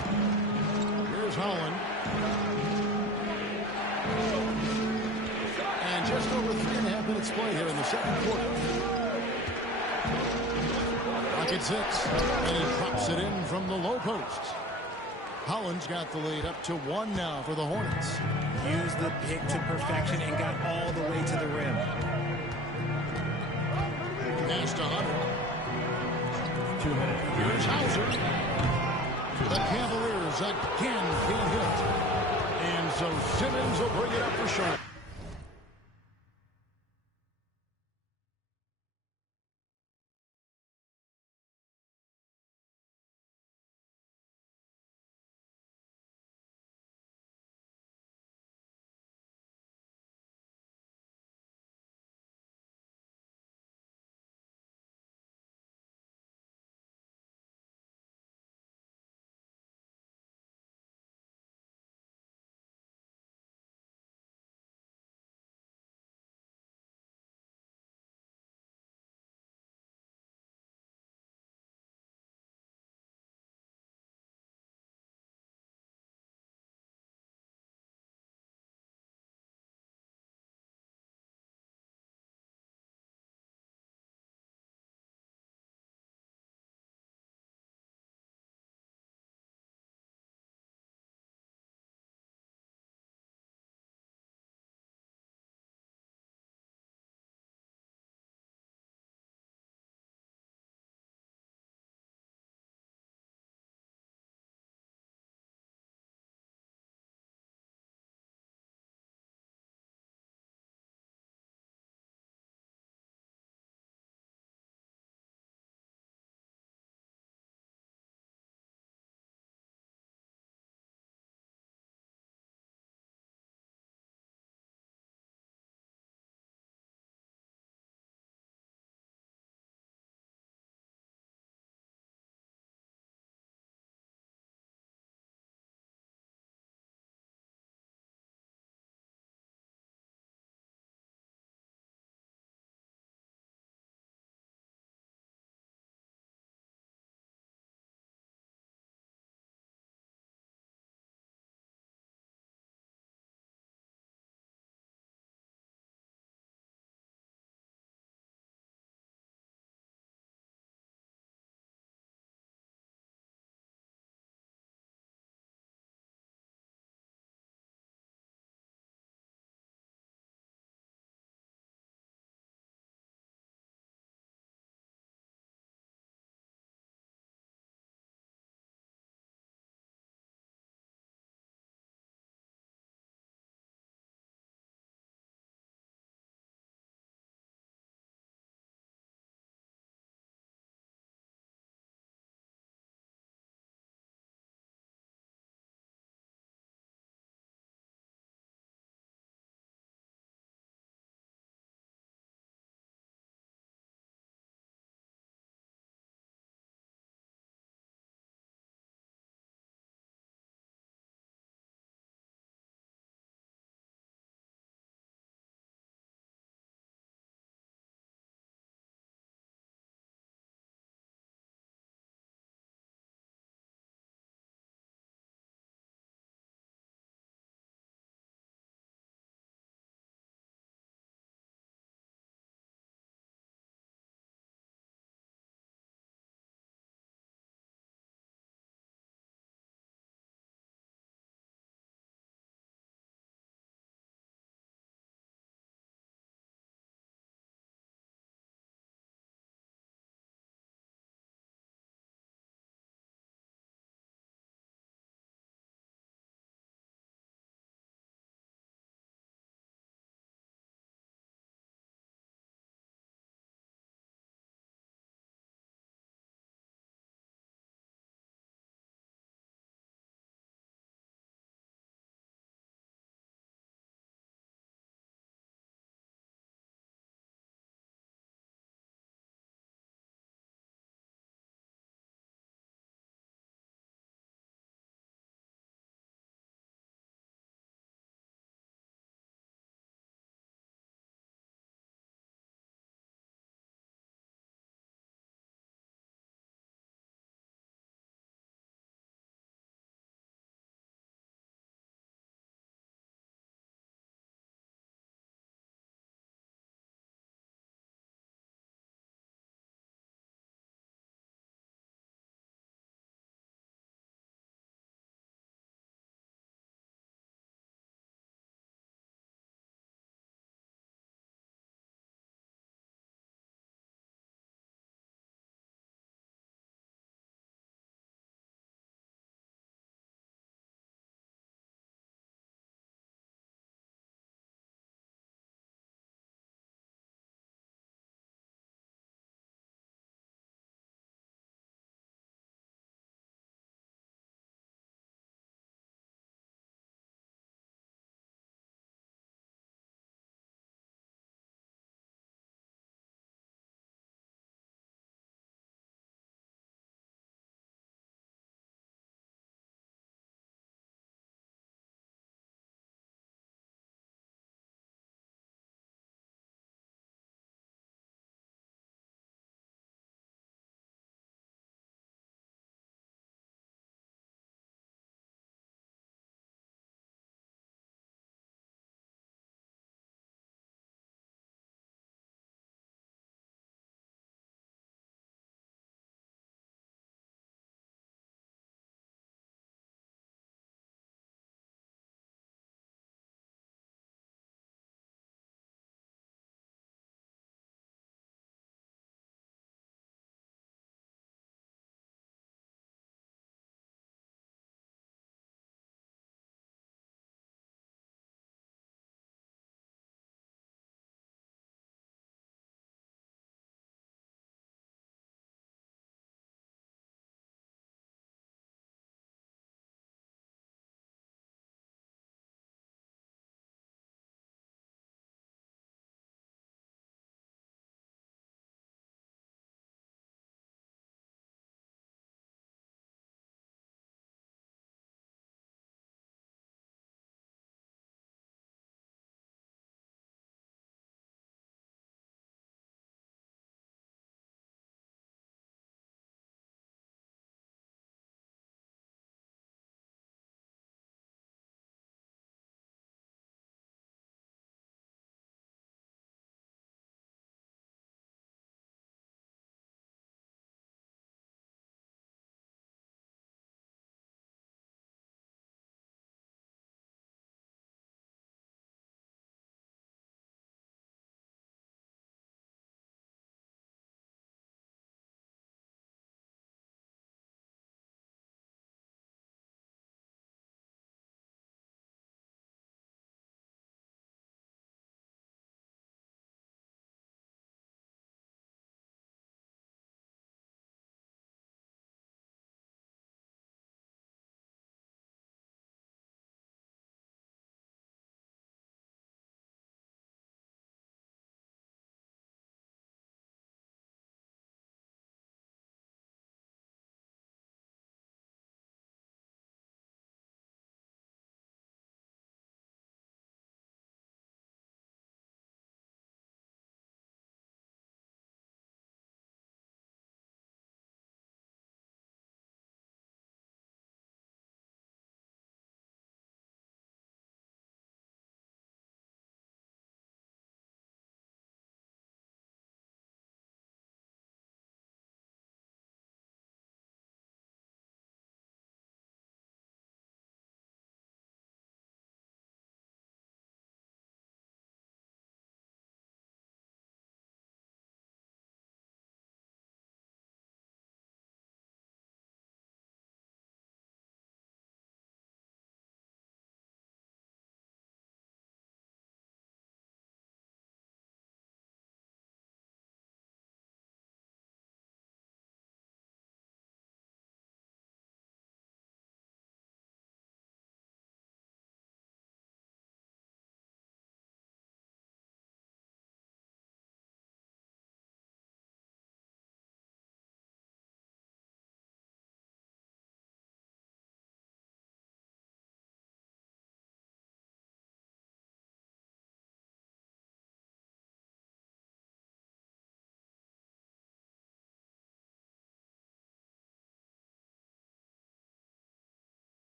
Here's Holland. And just over 3.5 minutes play here in the second quarter. Rockets hits. And he drops it in from the low post. Holland's got the lead up to 1 now for the Hornets. Used the pick to perfection and got all the way to the rim. Pass to Hunter. 2 minutes. Here's Hauser. The Cavaliers again can't hit. And so Simmons will bring it up for Charlotte.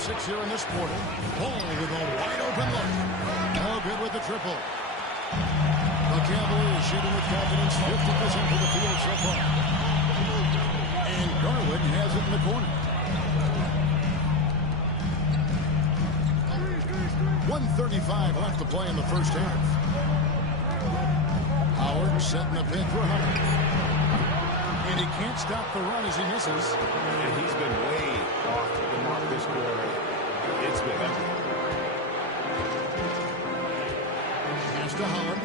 6 here in this quarter. Ball with a wide open look. No good with the triple. The Cavaliers shooting with confidence, 50% from the field so far. And Garland has it in the corner. 1:35 left to play in the first half. Howard setting the pick for Hunter. And he can't stop the run as he misses. And he's been way off the mark this quarter. It's been ugly. Pass to Holland.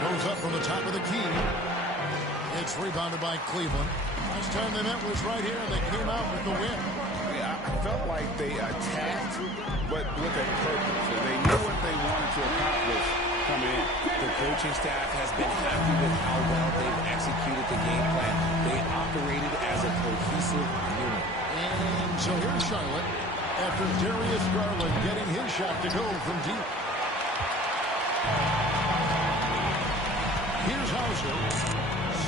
Goes up from the top of the key. It's rebounded by Cleveland. Last time they met was right here, and they came out with the win. Yeah, I felt like they attacked, but with a purpose. And they knew what they wanted to accomplish coming in. The coaching staff has been happy with how well they've executed the game plan. They operated as a cohesive unit. And so here's Charlotte after Darius Garland getting his shot to go from deep. Here's Hauser.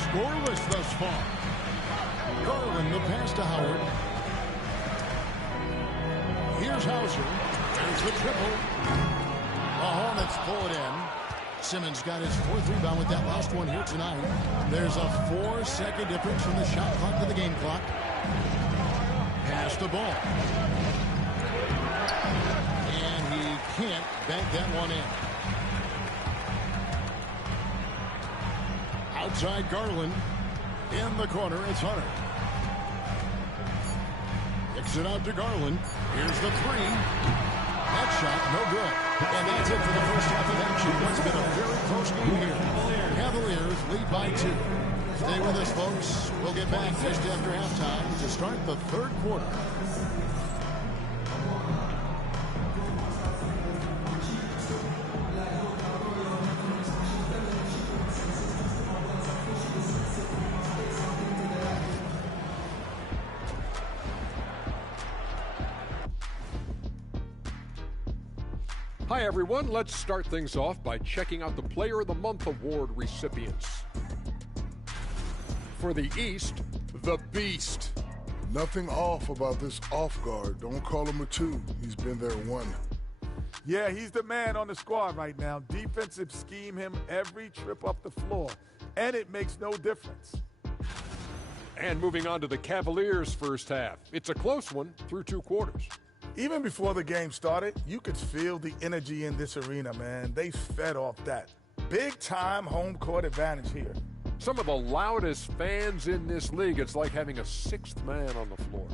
Scoreless thus far. Garland the pass to Howard. Here's Hauser. There's the triple. The Hornets pull it in. Simmons got his 4th rebound with that last one here tonight. There's a 4-second difference from the shot clock to the game clock. Pass the ball. And he can't bank that one in. Outside Garland. In the corner, it's Hunter. Kicks it out to Garland. Here's the 3. That shot, no good. And that's it for the first half of action. It's been a very close game here. Cavaliers lead by 2. Stay with us, folks. We'll get back just after halftime to start the 3rd quarter. Hi, everyone. Let's start things off by checking out the Player of the Month award recipients. For the East, the Beast. Nothing off about this off guard. Don't call him a 2. He's been there 1. Yeah, he's the man on the squad right now. Defensive scheme him every trip up the floor, and it makes no difference. And moving on to the Cavaliers' first half. It's a close one through 2 quarters. Even before the game started, you could feel the energy in this arena, man. They fed off that. Big-time home court advantage here. Some of the loudest fans in this league. It's like having a 6th man on the floor.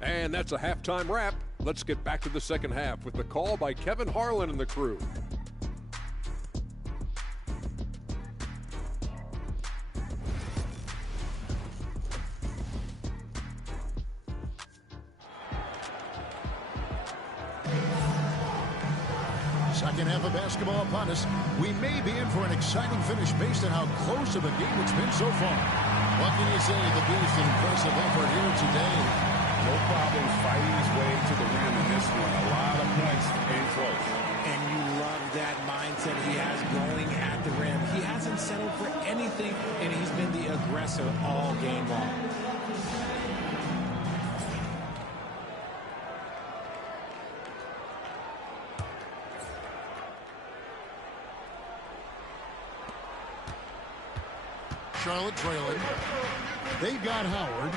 And that's a halftime wrap. Let's get back to the second half with the call by Kevin Harlan and the crew. Second half of basketball upon us. We may be in for an exciting finish based on how close of a game it's been so far. What can you say? The Beast, an impressive effort here today. No problem fighting his way to the rim in this one. A lot of points and close. And you love that mindset he has going at the rim. He hasn't settled for anything, and he's been the aggressor all game long. Charlotte trailing. They've got Howard.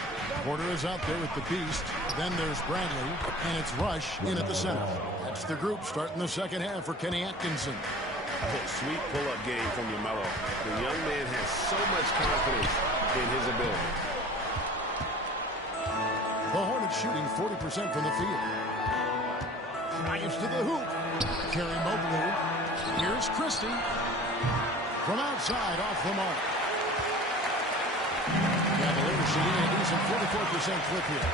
Porter is out there with the Beast. Then there's Bradley, and it's Rush in at the center. That's the group starting the second half for Kenny Atkinson. Sweet pull-up game from LaMelo. The young man has so much confidence in his ability. The Hornets shooting 40% from the field. Drives to the hoop. Kerry Mobley. Here's Christie. From outside, off the mark. Cavaliers shooting a decent 44% clip here.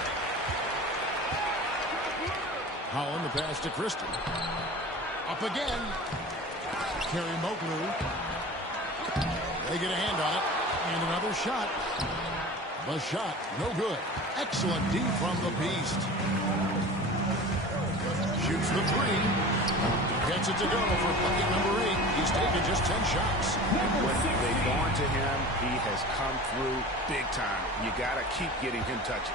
Holland, the pass to Christie. Up again. Kerry Mobley. They get a hand on it. And another shot. The shot, no good. Excellent D from the Beast. Shoots the three. Gets it to go for bucket number 8. He's taken just 10 shots. When they've gone to him, he has come through big time. You got to keep getting him touches.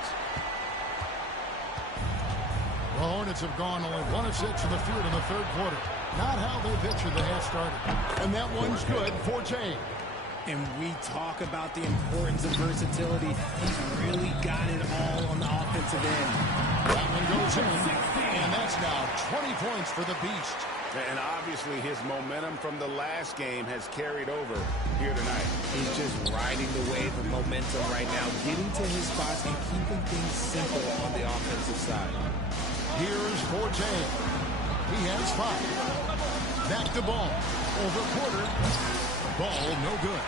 The Hornets have gone only 1 of 6 from the field in the third quarter. Not how they pictured the half started. And that one's good for Jay. And we talk about the importance of versatility. He's really got it all on the offensive end. That one goes in, and that's now 20 points for the Beast. And obviously his momentum from the last game has carried over here tonight. He's just riding the wave of momentum right now, getting to his spots and keeping things simple on the offensive side. Here's Forte. He has 5. Back to ball. Over quarter. Ball no good.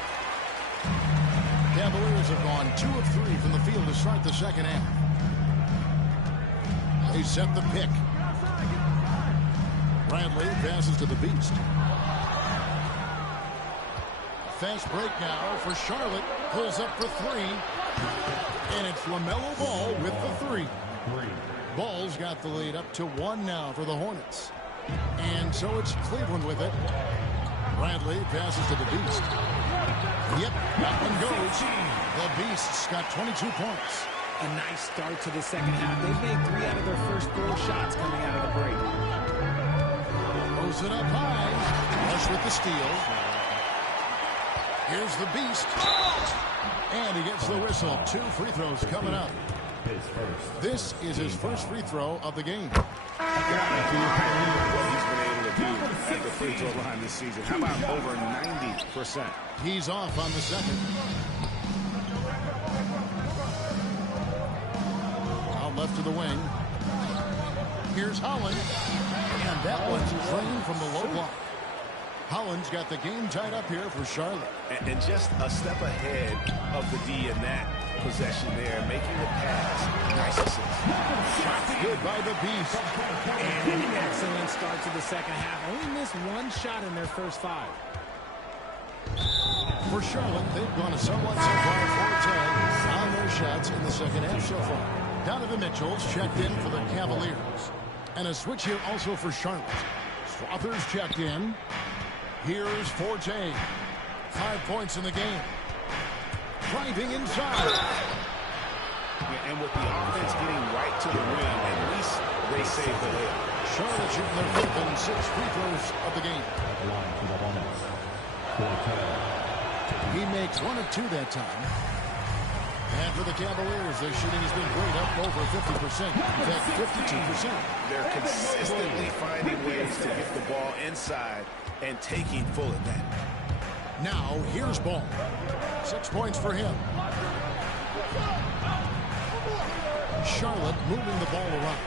Cavaliers have gone 2 of 3 from the field to start the second half. They set the pick. Bradley passes to the Beast. Fast break now for Charlotte. Pulls up for 3. And it's LaMelo Ball with the 3. Ball's got the lead up to 1 now for the Hornets. And so it's Cleveland with it. Bradley passes to the Beast. Yep, that one goes. The Beasts got 22 points. A nice start to the second half. They've made 3 out of their first 4 shots coming out of the break. Throws it up high. Rush with the steal. Here's the Beast. And he gets the whistle. 2 free throws coming up. This is his first free throw of the game. What he's been able to do at the free throw line this season. How about over 90%? He's off on the second. Out left to the wing. Here's Holland. And that one's drained from the low block. Holland's got the game tied up here for Charlotte. And just a step ahead of the D in that possession there, making the pass. Nice assist. Good by the Beast. And an excellent start to the second half. Only missed 1 shot in their first 5. For Charlotte, they've gone a somewhat subpar 4-10 on their shots in the second half so far. Donovan Mitchell's checked in for the Cavaliers. And a switch here also for Charlotte. Strother's checked in. Here's Forte. 5 points in the game. Driving inside. And with the offense getting right to the rim, at least they save the layup. Charlotte shooting their 5th and 6th free throws of the game. He makes 1 of 2 that time. And for the Cavaliers, their shooting has been great, up over 50%. In fact, 52%. They're consistently finding ways to get the ball inside and taking full advantage. Now, here's Ball. 6 points for him. Charlotte moving the ball around.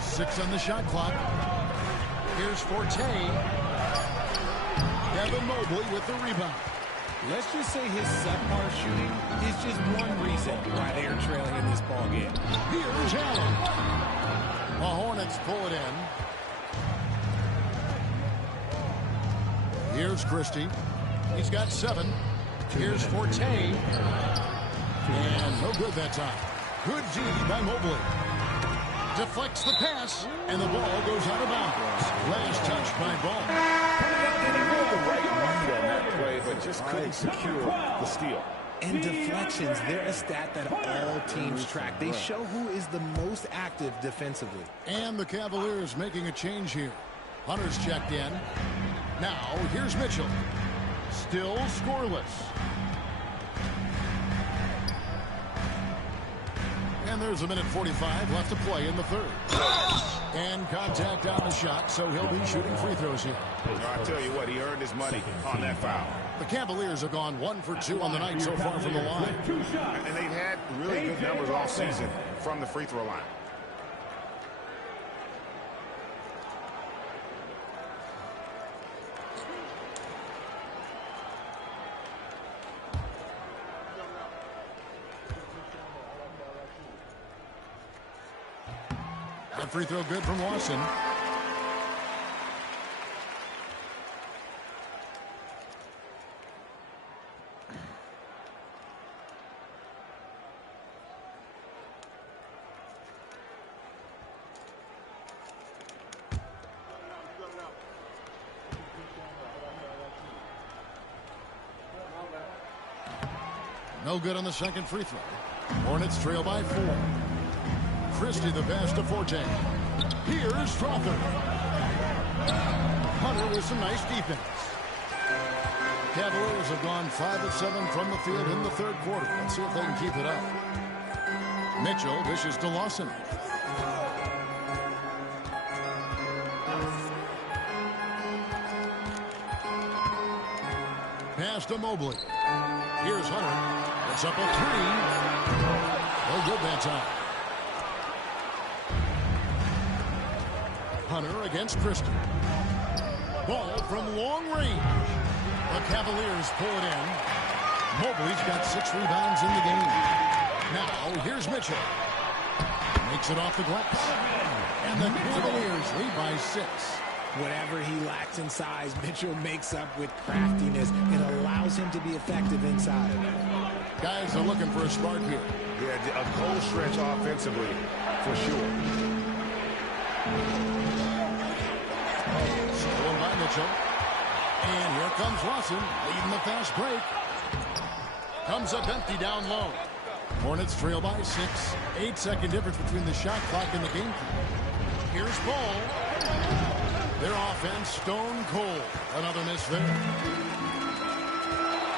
Six on the shot clock. Here's Forte. Devin Mobley with the rebound. Let's just say his subpar shooting is just one reason why they are trailing in this ball game. Here's Allen. The Hornets pull it in. Here's Christie. He's got 7. Here's Forte. And no good that time. Good D by Mobley. Deflects the pass, and the ball goes out of bounds. Last touch by Ball. And he made the right read on that play, but just couldn't secure the steal. And deflections, they're a stat that all teams track. They show who is the most active defensively. And the Cavaliers making a change here. Hunter's checked in. Now, here's Mitchell. Still scoreless. And there's a minute 45 left to play in the third. And contact on the shot, so he'll be shooting free throws here. I'll tell you what, he earned his money on that foul. The Cavaliers have gone 1 for 2 on the night so far from the line. And they've had really good numbers all season from the free throw line. That free throw good from Lawson. No good on the second free throw. Hornets trail by 4. Christie the pass to Forte. Here's Strother. Hunter with some nice defense. Cavaliers have gone 5 of 7 from the field in the third quarter. Let's see if they can keep it up. Mitchell dishes to Lawson. Pass to Mobley. Here's Hunter. It's up a 3. No good that time. Hunter against Christie. Ball from long range. The Cavaliers pull it in. Mobley's got 6 rebounds in the game. Now, here's Mitchell. Makes it off the glass. And the Cavaliers lead by 6. Whatever he lacks in size, Mitchell makes up with craftiness. It allows him to be effective inside. Guys are looking for a spark here. Yeah, a cold stretch offensively, for sure. Stolen by Mitchell. And here comes Lawson, leading the fast break. Comes up empty down low. Hornets trail by 6. 8-second difference between the shot clock and the game clock. Here's Ball. Their offense stone cold. Another miss there.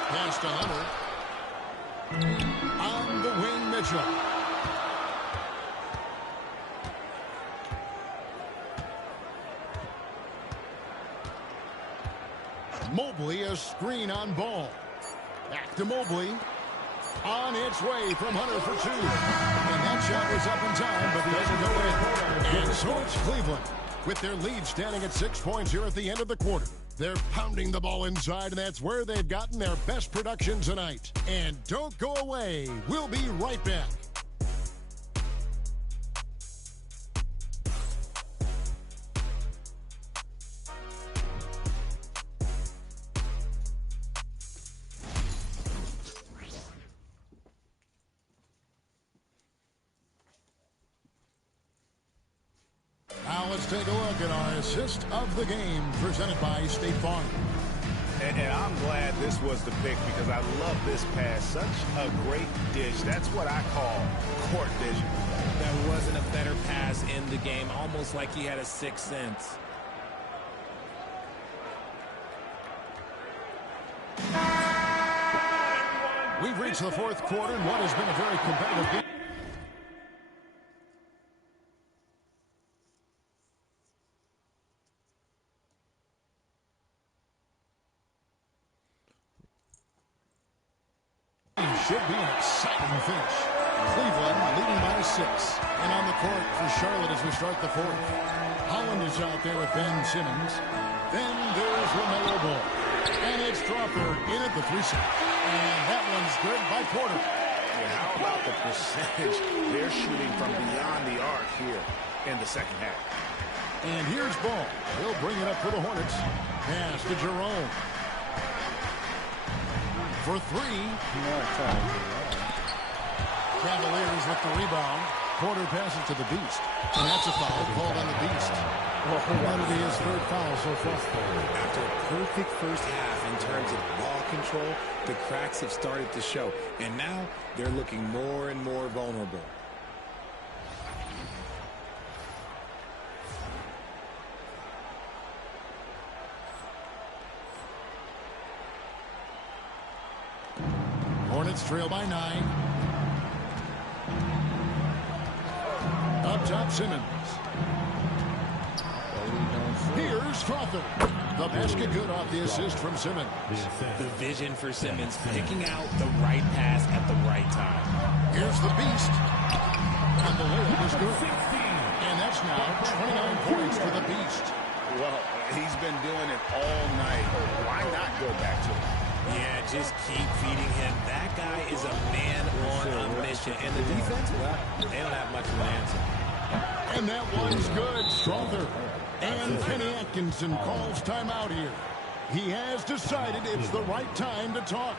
Pass to Hunter. On the wing, Mitchell. Mobley, a screen on Ball. Back to Mobley. On its way from Hunter for 2. And that shot was up in time, but doesn't go in. And so it's Cleveland, with their lead standing at 6 points here at the end of the quarter. They're pounding the ball inside, and that's where they've gotten their best production tonight. And don't go away. We'll be right back. Now let's take a look at our assist of the game presented by State Farm. And I'm glad this was the pick because I love this pass. Such a great dish. That's what I call court vision. There wasn't a better pass in the game, almost like he had a sixth sense. We've reached the fourth quarter in what has been a very competitive game. Should be an exciting finish. Cleveland leading by 6. And on the court for Charlotte as we start the fourth. Holland is out there with Ben Simmons. Then there's LaMelo Ball. And it's Crawford in at the 3 set. And that one's good by Porter. Yeah, how about the percentage they're shooting from beyond the arc here in the second half? And here's Ball. He'll bring it up for the Hornets. Pass to Jerome. For 3. Cavaliers with the rebound. Porter passes to the Beast. And that's a foul called on the Beast. That'll be his 3rd foul so far. After a perfect first half in terms of ball control, the cracks have started to show. And now they're looking more and more vulnerable. Hornets trail by 9. Up top, Simmons. Here's Crawford. The basket good off the assist from Simmons. The vision for Simmons, picking out the right pass at the right time. Here's the Beast. And the layup is good. And that's now 29 points for the Beast. Well, he's been doing it all night. Why not go back to it? Yeah, just keep feeding him. That guy is a man on a mission. And the defense, well, they don't have much of an answer. And that one's good. Strother. And Kenny Atkinson calls timeout here. He has decided it's the right time to talk.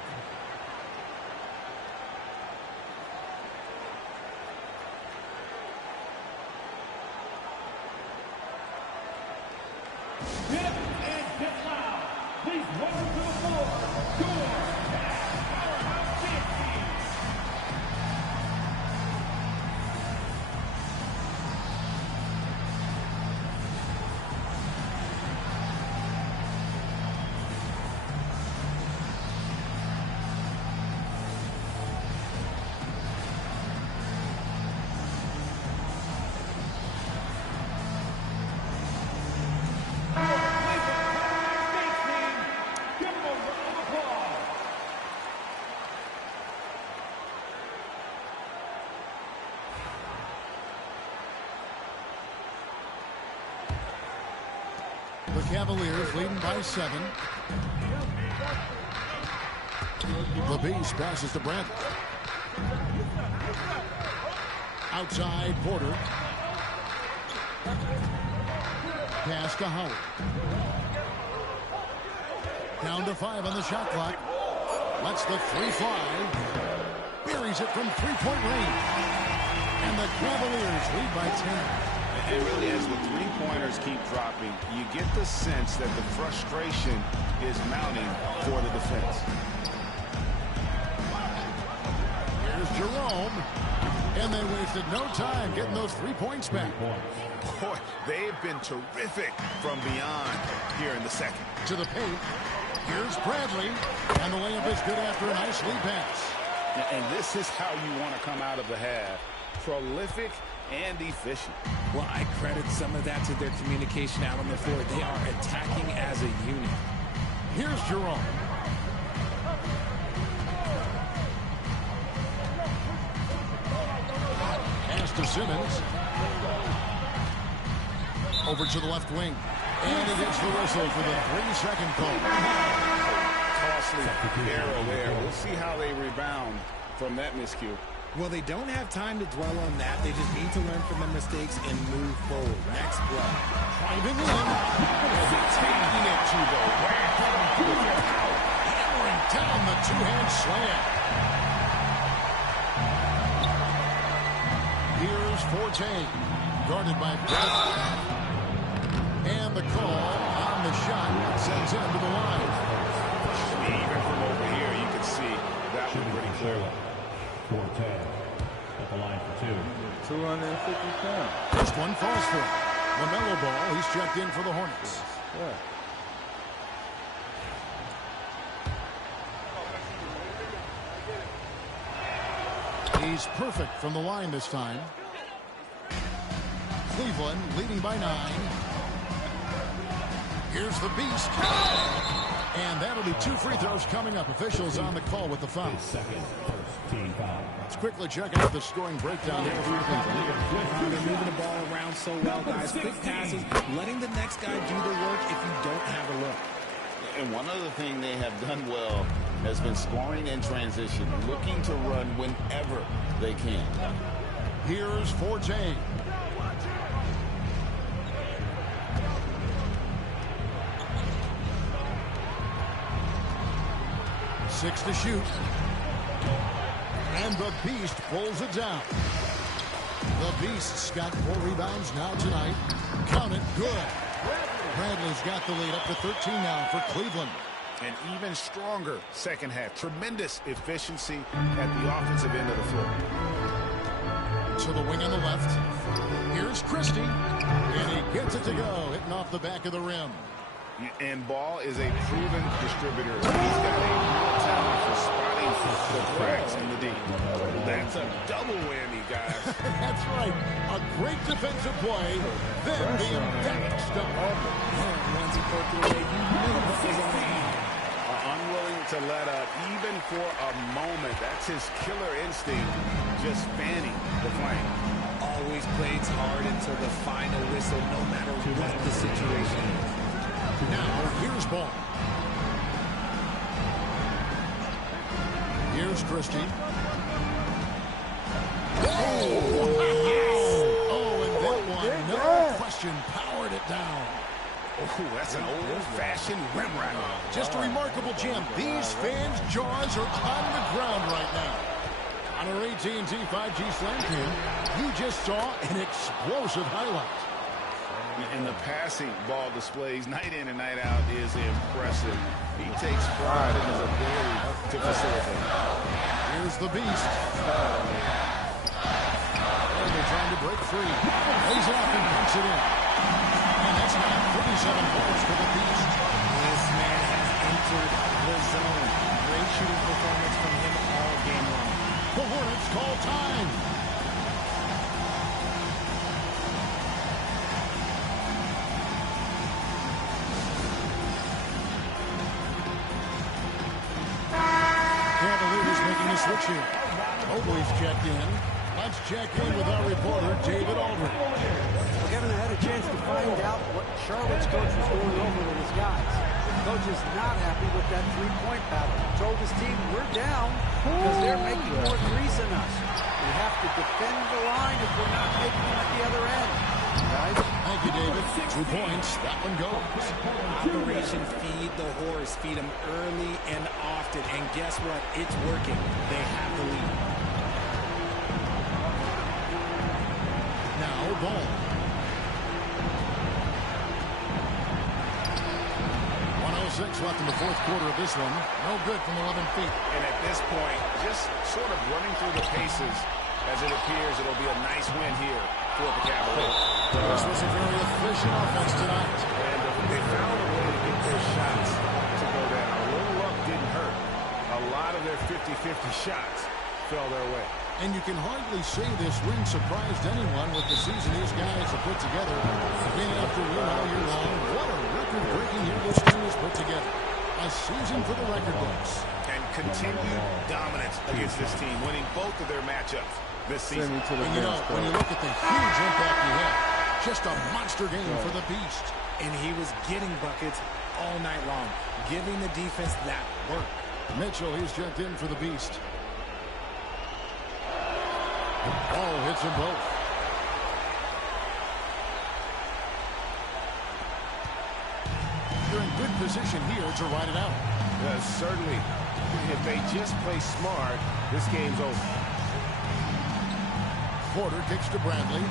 Cavaliers leading by 7. The Beast passes to Brent. Outside, Porter. Pass to Howard. Down to 5 on the shot clock. Lets the 3 fly. Buries it from three-point range. And the Cavaliers lead by 10. And really, as the three-pointers keep dropping, you get the sense that the frustration is mounting for the defense. Here's Jerome. And they wasted no time getting those 3 points back. Boy, they've been terrific from beyond here in the second. To the paint. Here's Bradley. And the layup is good after a nice lead pass. And this is how you want to come out of the half. Prolific and efficient. Well, I credit some of that to their communication out on the floor. They are attacking as a unit. Here's Jerome. Pass to Simmons. Over to the left wing. And it hits the whistle for the 3-second call. Costly error there. We'll see how they rebound from that miscue. Well, they don't have time to dwell on that. They just need to learn from their mistakes and move forward. Next play. Driving in. Taking it to the rack. Hammering down the two-hand slam. Here's Forte. Guarded by Brett. And the call on the shot sends him to the line. Even from over here, you can see that one pretty clearly. Forte at the line for 2. 250 pounds. First one falls for him. LaMelo Ball, he's checked in for the Hornets. He's perfect from the line this time. Cleveland leading by 9. Here's the Beast. And that'll be 2 free throws coming up. Officials on the call with the foul. Let's quickly check out the scoring breakdown here for Cleveland. They're moving the ball around so well, guys. Quick passes, letting the next guy do the work if you don't have a look. And one other thing they have done well has been scoring in transition, looking to run whenever they can. Here's Forte. Six to shoot. And the Beast pulls it down. The Beast's got 4 rebounds now tonight. Count it, good. Bradley's got the lead up to 13 now for Cleveland. An even stronger second half. Tremendous efficiency at the offensive end of the floor. To the wing on the left. Here's Christie. And he gets it to go, hitting off the back of the rim. And Ball is a proven distributor. He's got a real talent for spotting the cracks in the D. That's a double whammy, guys. That's right. A great defensive play. Then the emphatic stop. Once he poked it away, you knew what was on the hand. Unwilling to let up even for a moment. That's his killer instinct, just fanning the flame. Always plays hard until the final whistle, no matter what the situation is. Now, here's Ball. Here's Christie. Oh, and that one, no question, powered it down. Oh, that's an old-fashioned rim rattle. Just a remarkable jam. These fans' jaws are on the ground right now. On our AT&T 5G Slam Cam, you just saw an explosive highlight. And the passing Ball displays night in and night out is impressive. He takes pride in his ability to facilitate. Here's the Beast. And they're trying to break free. Lays it up and punks it in. And that's now 37 points for the Beast. This man has entered the zone. Great shooting performance from him all game long. The Hornets call time. Cavaliers making a switch here. Mobley's checked in. Let's check in with our reporter, David Aldridge. Kevin, I had a chance to find out what Charlotte's coach was going over with his guys. The coach is not happy with that three-point battle. He told his team, we're down because they're making more threes than us. We have to defend the line if we're not making them at the other end. Guys? Thank you, David. 2 points. That one goes. Operation Feed the Horse. Feed them early and often. And guess what? It's working. They have the lead. Now, ball. 1:06 left in the fourth quarter of this one. No good from 11 feet. And at this point, just sort of running through the paces, as it appears it'll be a nice win here for the Cavaliers. This was a very efficient offense tonight. And they found a way to get their shots to go down. A little luck didn't hurt. A lot of their 50-50 shots fell their way. And you can hardly say this win surprised anyone with the season these guys have put together. Win after win all year long. What a record-breaking year this team has put together. A season for the record books. And continued dominance against this team, winning both of their matchups this season. And you know, when you look at the huge impact he had, just a monster game for the Beast. And he was getting buckets all night long, giving the defense that work. Mitchell, he's checked in for the Beast. Ball hits them both. They're in good position here to ride it out. Certainly. If they just play smart, this game's over. Porter kicks to Bradley.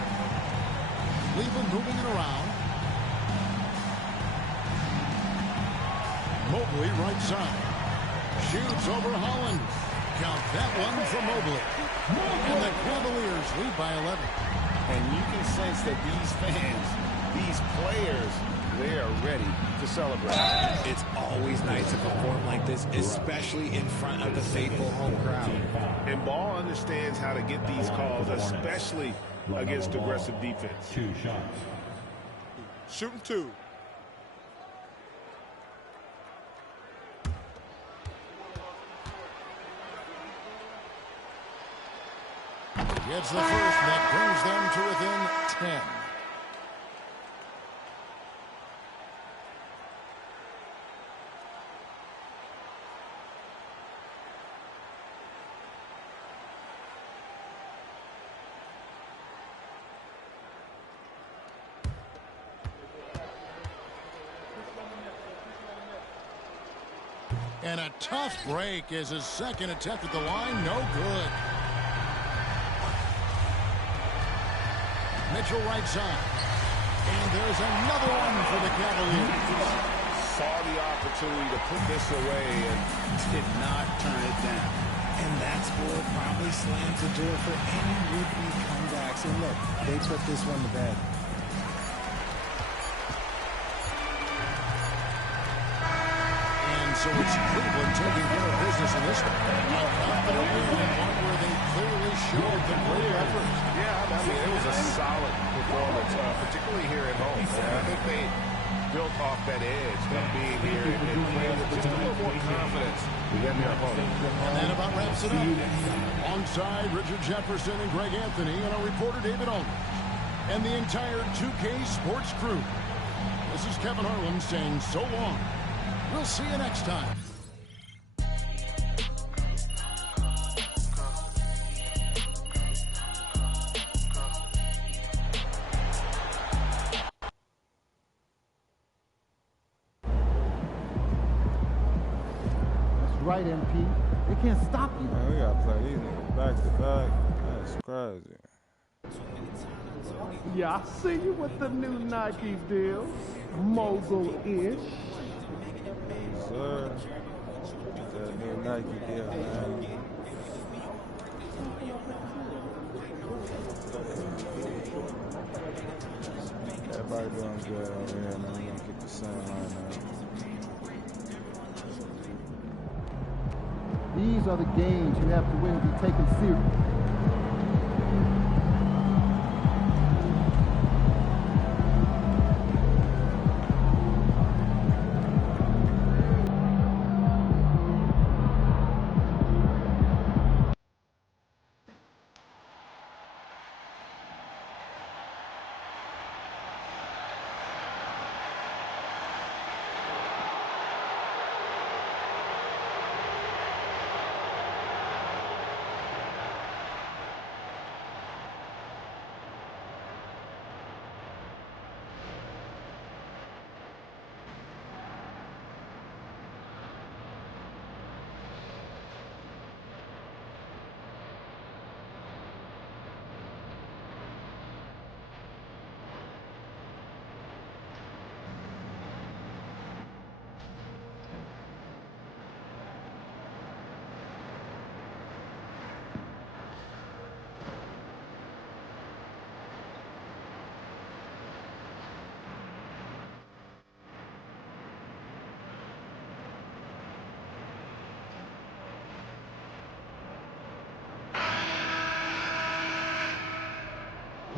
Cleveland moving it around. Mobley right side. Shoots over Holland. Count that one for Mobley. And the Cavaliers lead by 11. And you can sense that these fans, these players, they are ready to celebrate. It's always nice to perform like this, especially in front of the faithful home crowd. And Ball understands how to get these calls, especially against aggressive defense. 2 shots. Shooting 2. Gets the first, and that brings them to within 10. And a tough break as his second attempt at the line, no good. Mitchell right side. And there's another one for the Cavaliers. Saw the opportunity to put this away and did not turn it down. And that score probably slams the door for any would-be comebacks. And look, they put this one to bed. And so it's Cleveland taking care of business in this one. A confident win, one where they clearly showed the great effort. Yeah, I mean, it was a solid performance, particularly here at home. I think they built off that edge of being here and playing with just a little more confidence than their opponent. And that about wraps it up. Alongside Richard Jefferson and Greg Anthony and our reporter David Aldridge and the entire 2K Sports crew. This is Kevin Harlan saying so long. We'll see you next time. Right, MP. They can't stop you. Man, we gotta play these niggas back to back. That's crazy. Yeah, I see you with the new Nike deals. Mogul-ish. Yes, sir. That new Nike deal, man. Everybody doing good over here, man. We're gonna keep the same line now. These are the games you have to win to be taken serious.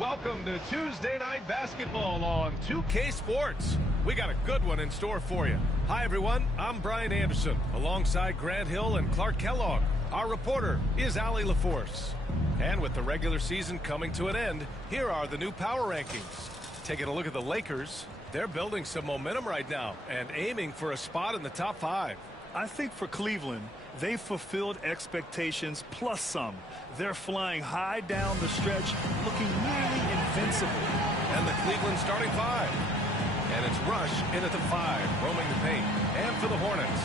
Welcome to Tuesday Night Basketball on 2K Sports. We got a good one in store for you. Hi, everyone. I'm Brian Anderson, alongside Grant Hill and Clark Kellogg. Our reporter is Allie LaForce. And with the regular season coming to an end, here are the new power rankings. Taking a look at the Lakers, they're building some momentum right now and aiming for a spot in the top 5. I think for Cleveland, they fulfilled expectations plus some. They're flying high down the stretch, looking nearly invincible. And the Cleveland starting 5. And it's Rush in at the 5, roaming the paint. And for the Hornets,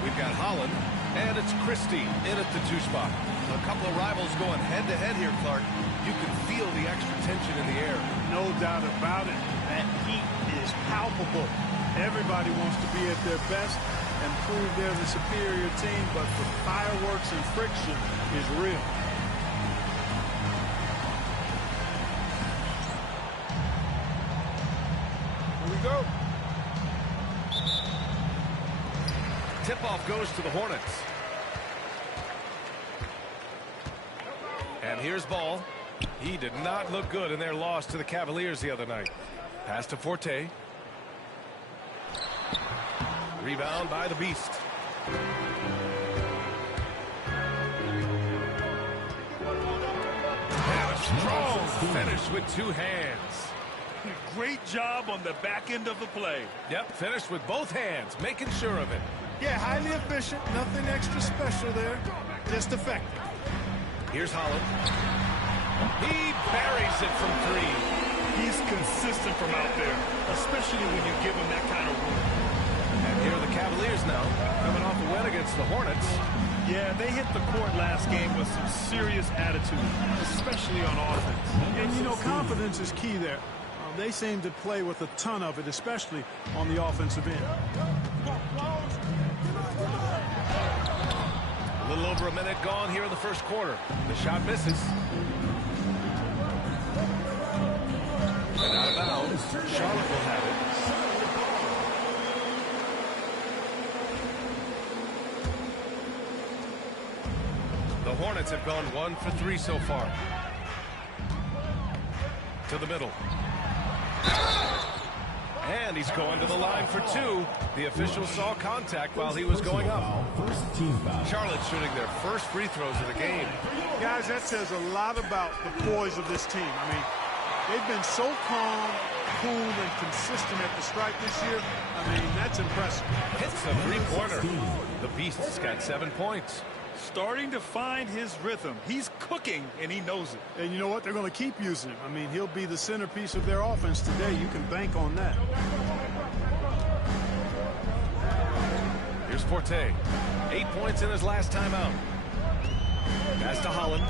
we've got Holland, and it's Christie in at the 2 spot. A couple of rivals going head-to-head here, Clark. You can feel the extra tension in the air. No doubt about it. That heat is palpable. Everybody wants to be at their best and prove they're the superior team, but the fireworks and friction is real. Here we go. Tip-off goes to the Hornets. And here's Ball. He did not look good in their loss to the Cavaliers the other night. Pass to Forte. Rebound by the Beast. And a strong finish with 2 hands. Great job on the back end of the play. Yep, finished with both hands, making sure of it. Yeah, highly efficient. Nothing extra special there. Just effective. Here's Holland. He buries it from 3. He's consistent from out there, especially when you give him that kind of room. And here are the Cavaliers now, coming off a win against the Hornets. Yeah, they hit the court last game with some serious attitude, especially on offense. And, you know, confidence is key there. They seem to play with a ton of it, especially on the offensive end. A little over a minute gone here in the first quarter. The shot misses. And out of bounds, Charlotte will have it. The Hornets have gone 1 for 3 so far. To the middle. And he's going to the line for 2. The official saw contact while he was going up. Charlotte shooting their first free throws of the game. Guys, that says a lot about the poise of this team. I mean, they've been so calm, cool, and consistent at the stripe this year. I mean, that's impressive. Hits a 3-pointer. The Beast's got 7 points. Starting to find his rhythm. He's cooking, and he knows it. And you know what? They're going to keep using him. I mean, he'll be the centerpiece of their offense today. You can bank on that. Here's Forte. 8 points in his last time out. Pass to Holland.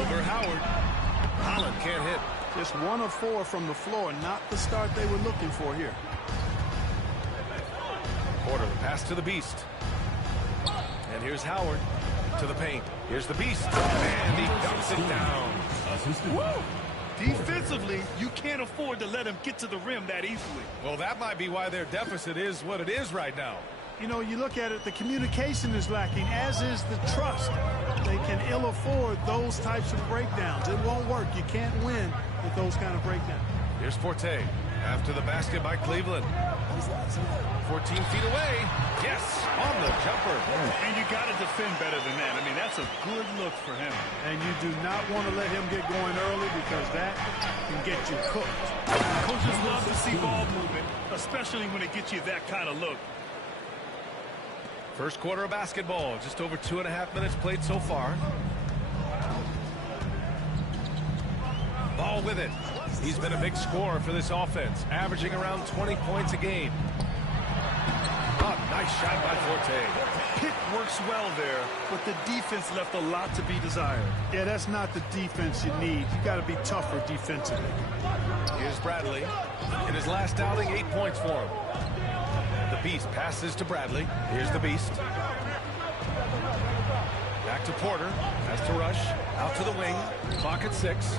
Over Howard. Holland can't hit. Just 1 of 4 from the floor. Not the start they were looking for here. Porter, the pass to the Beast. And here's Howard to the paint. Here's the Beast. And he dumps it down. Woo! Defensively, you can't afford to let him get to the rim that easily. Well, that might be why their deficit is what it is right now. You know, you look at it, the communication is lacking, as is the trust. They can ill afford those types of breakdowns. It won't work. You can't win with those kind of breakdowns. Here's Forte. After the basket by Cleveland. 14 feet away. Yes, on the jumper. And you got to defend better than that. I mean, that's a good look for him. And you do not want to let him get going early because that can get you cooked. Coaches love to see ball movement, especially when it gets you that kind of look. First quarter of basketball. Just over 2.5 minutes played so far. Ball with it. He's been a big scorer for this offense, averaging around 20 points a game. Oh, nice shot by Forte. Pick works well there, but the defense left a lot to be desired. Yeah, that's not the defense you need. You got to be tougher defensively. Here's Bradley. In his last outing, 8 points for him. The Beast passes to Bradley. Here's the Beast. Back to Porter. Has to Rush. Out to the wing. Clock at 6.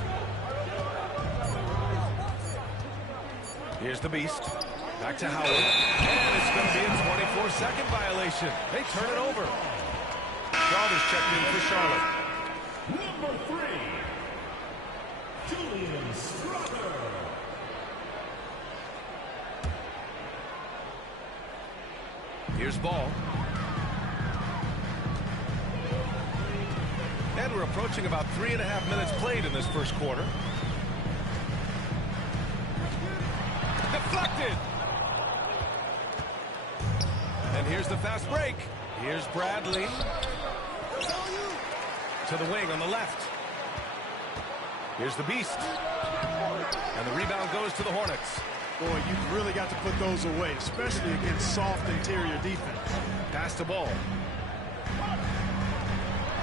Here's the Beast. Back to Howard. And it's going to be a 24-second violation. They turn it over. Charlotte checked in for Charlotte. Number 3. Here's ball. And we're approaching about 3.5 minutes played in this first quarter. Deflected. And here's the fast break. Here's Bradley. To the wing on the left. Here's the Beast. And the rebound goes to the Hornets. Boy, you've really got to put those away, especially against soft interior defense. Pass the ball.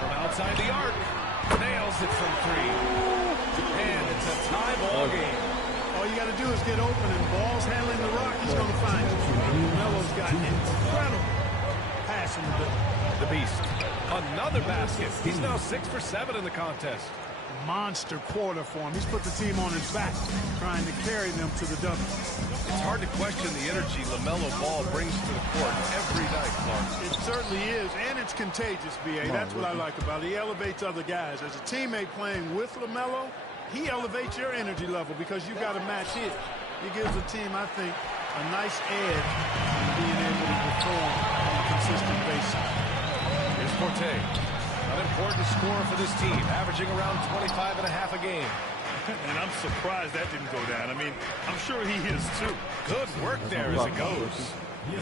From outside the arc. Nails it from 3. And it's a tie ball game. All you got to do is get open, and Ball's handling the rock. He's going to find you. Melo's got incredible passing ability. The Beast. Another basket. He's now 6 for 7 in the contest. Monster quarter for him. He's put the team on his back, trying to carry them to the W. It's hard to question the energy LaMelo Ball brings to the court every night, Clark. It certainly is, and it's contagious, B.A. That's what I like about it. He elevates other guys. As a teammate playing with LaMelo, he elevates your energy level because you got to match his. He gives the team, I think, a nice edge in being able to perform on a consistent basis. Here's Forte. An important scorer for this team, averaging around 25.5 a game. And I'm surprised that didn't go down. I mean, I'm sure he is too. Good work there as it goes.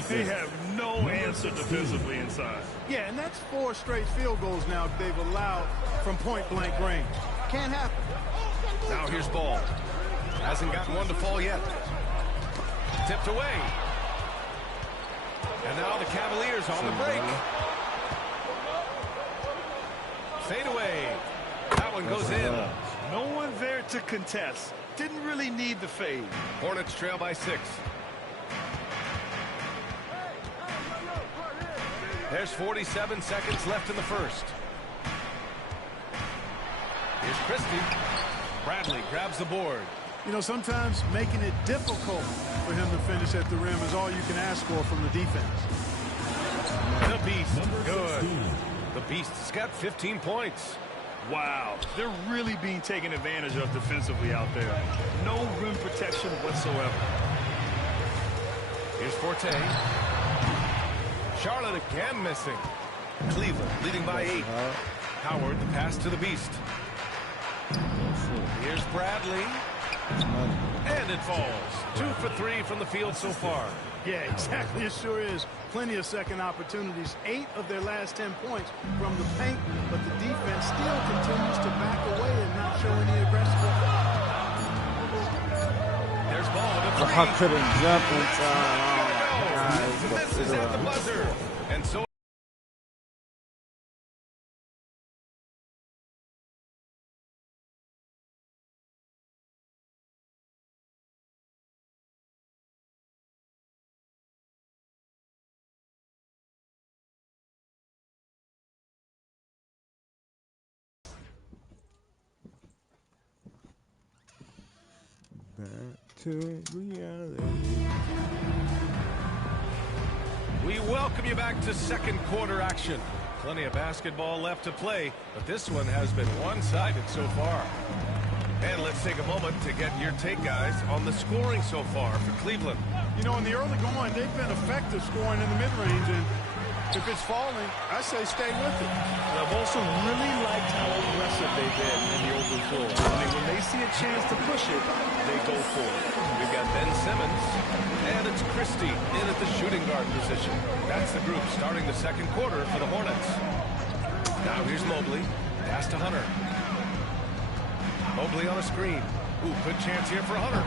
They have no answer defensively inside. Yeah, and that's 4 straight field goals now they've allowed from point-blank range. Can't happen. Now here's Ball. Hasn't gotten one to fall yet. Tipped away. And now the Cavaliers on the break. Fade away. That one goes in. No one there to contest. Didn't really need the fade. Hornets trail by 6. There's 47 seconds left in the first. Here's Christie. Bradley grabs the board. You know, sometimes making it difficult for him to finish at the rim is all you can ask for from the defense. The Beast. Good. The Beast's got 15 points. Wow, they're really being taken advantage of defensively out there. No rim protection whatsoever. Here's Forte. Charlotte again missing. Cleveland leading by 8. Howard, the pass to the Beast. Here's Bradley. And it falls. 2 for 3 from the field so far. Yeah, exactly. It sure is. Plenty of second opportunities. 8 of their last 10 points from the paint, but the defense still continues to back away and not show any aggression. There's Ball with a 3. I couldn't jump in time. This is at the buzzer. And so back to reality. we welcome you back to second quarter action. Plenty of basketball left to play, but this one has been one-sided so far. And let's take a moment to get your take, guys, on the scoring so far for Cleveland. You know, in the early going, they've been effective scoring in the mid-range, and if it's falling, I say stay with it. I've also really liked how aggressive they've been in the open floor. I mean, when they see a chance to push it, they go for it. We've got Ben Simmons, and it's Christie in at the shooting guard position. That's the group starting the second quarter for the Hornets. Now here's Mobley. Pass to Hunter. Mobley on a screen. Ooh, good chance here for Hunter.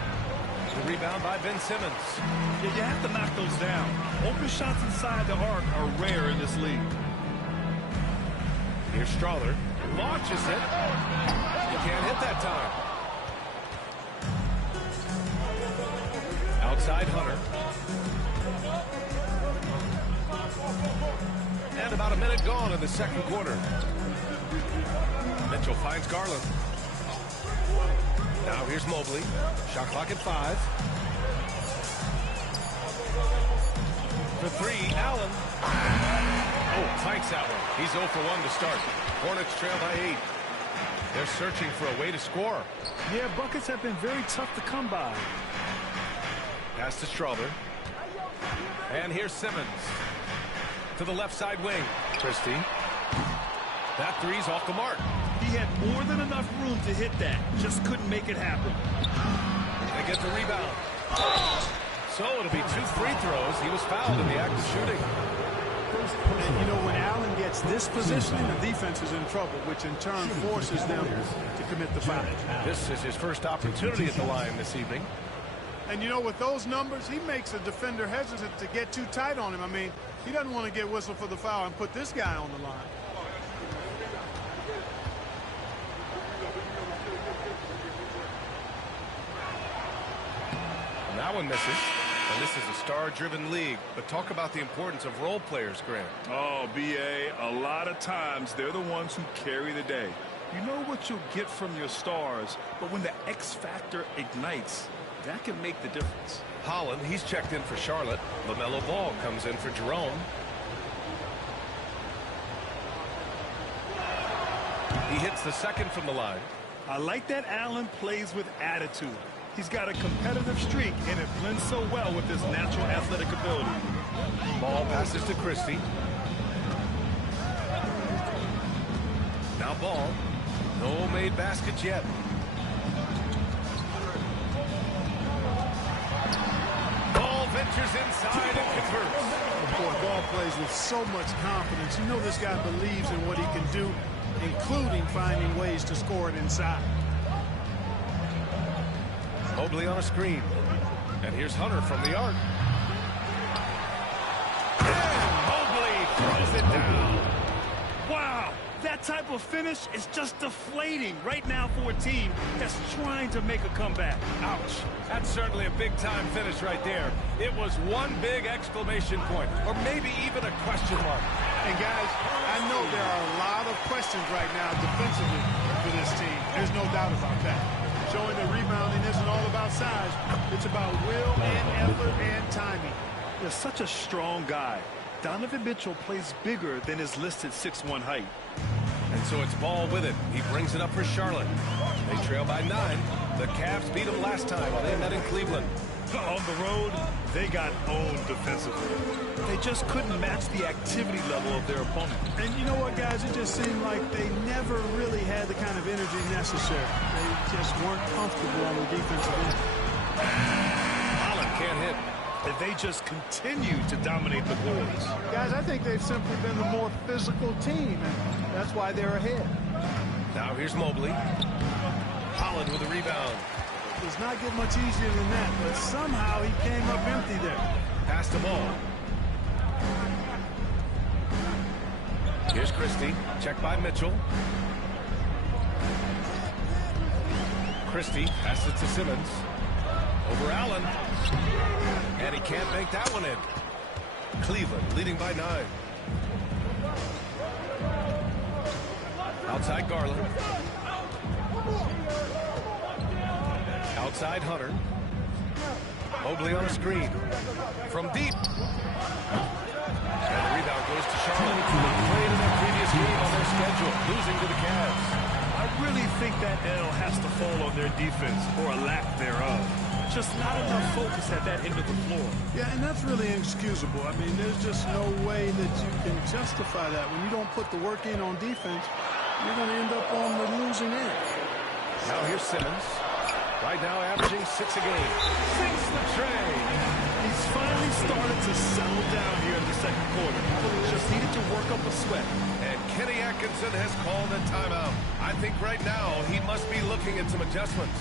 The rebound by Ben Simmons. Yeah, you have to knock those down. Open shots inside the arc are rare in this league. Here's Strawler. Launches it. You can't hit that time. Outside Hunter. And about a minute gone in the second quarter. Mitchell finds Garland. Now here's Mobley. Shot clock at 5. For 3, Allen. Oh, clanks that one. He's 0 for 1 to start. Hornets trail by 8. They're searching for a way to score. Yeah, buckets have been very tough to come by. Pass to Strother. And here's Simmons. To the left side wing. Christie. That three's off the mark. He had more than enough room to hit that. Just couldn't make it happen. They get the rebound. So it'll be 2 free throws. He was fouled in the act of shooting. And, you know, when Allen gets this positioning, the defense is in trouble, which in turn forces them to commit the foul. This is his first opportunity at the line this evening. And, you know, with those numbers, he makes a defender hesitant to get too tight on him. I mean, he doesn't want to get whistled for the foul and put this guy on the line. That one misses. And this is a star-driven league. But talk about the importance of role players, Grant. Oh, B.A., a lot of times they're the ones who carry the day. You know what you'll get from your stars, but when the X factor ignites, that can make the difference. Holland, he's checked in for Charlotte. LaMelo Ball comes in for Jerome. He hits the second from the line. I like that Allen plays with attitude. He's got a competitive streak, and it blends so well with his natural athletic ability. Ball passes to Christie. Now Ball. No made baskets yet. Ball ventures inside and converts. Boy, Ball plays with so much confidence. You know this guy believes in what he can do, including finding ways to score it inside. Mobley on a screen. And here's Hunter from the arc. And Mobley throws it down. Wow, that type of finish is just deflating right now for a team that's trying to make a comeback. Ouch. That's certainly a big-time finish right there. It was one big exclamation point, or maybe even a question mark. And guys, I know there are a lot of questions right now defensively for this team. There's no doubt about that. Showing that rebounding isn't all about size. It's about will and effort and timing. You're such a strong guy. Donovan Mitchell plays bigger than his listed 6'1" height. And so it's Ball with it. He brings it up for Charlotte. They trail by 9. The Cavs beat them last time when they met in Cleveland. On the road, they got owned defensively. They just couldn't match the activity level of their opponent. And you know what, guys? It just seemed like they never really had the kind of energy necessary. They just weren't comfortable on the defensive end. Holland can't hit. And they just continue to dominate the boards. Guys, I think they've simply been the more physical team, and that's why they're ahead. Now here's Mobley. Holland with a rebound. It does not get much easier than that, but somehow he came up empty there. Pass the ball. Here's Christie. Checked by Mitchell. Christie passes to Simmons. Over Allen. And he can't make that one in. Cleveland leading by 9. Outside Garland. Outside Hunter. Mobley on a screen. From deep. And the rebound goes to Charlotte. They played in their previous game on their schedule, losing to the Cavs. I really think that L has to fall on their defense, or a lack thereof. Just not enough focus at that end of the floor. Yeah, and that's really inexcusable. I mean, there's just no way that you can justify that. When you don't put the work in on defense, you're going to end up on the losing end. Now here's Simmons. Right now averaging 6 a game. Sinks the tray. He's finally started to settle down here in the second quarter. Just needed to work up a sweat. And Kenny Atkinson has called a timeout. I think right now he must be looking at some adjustments.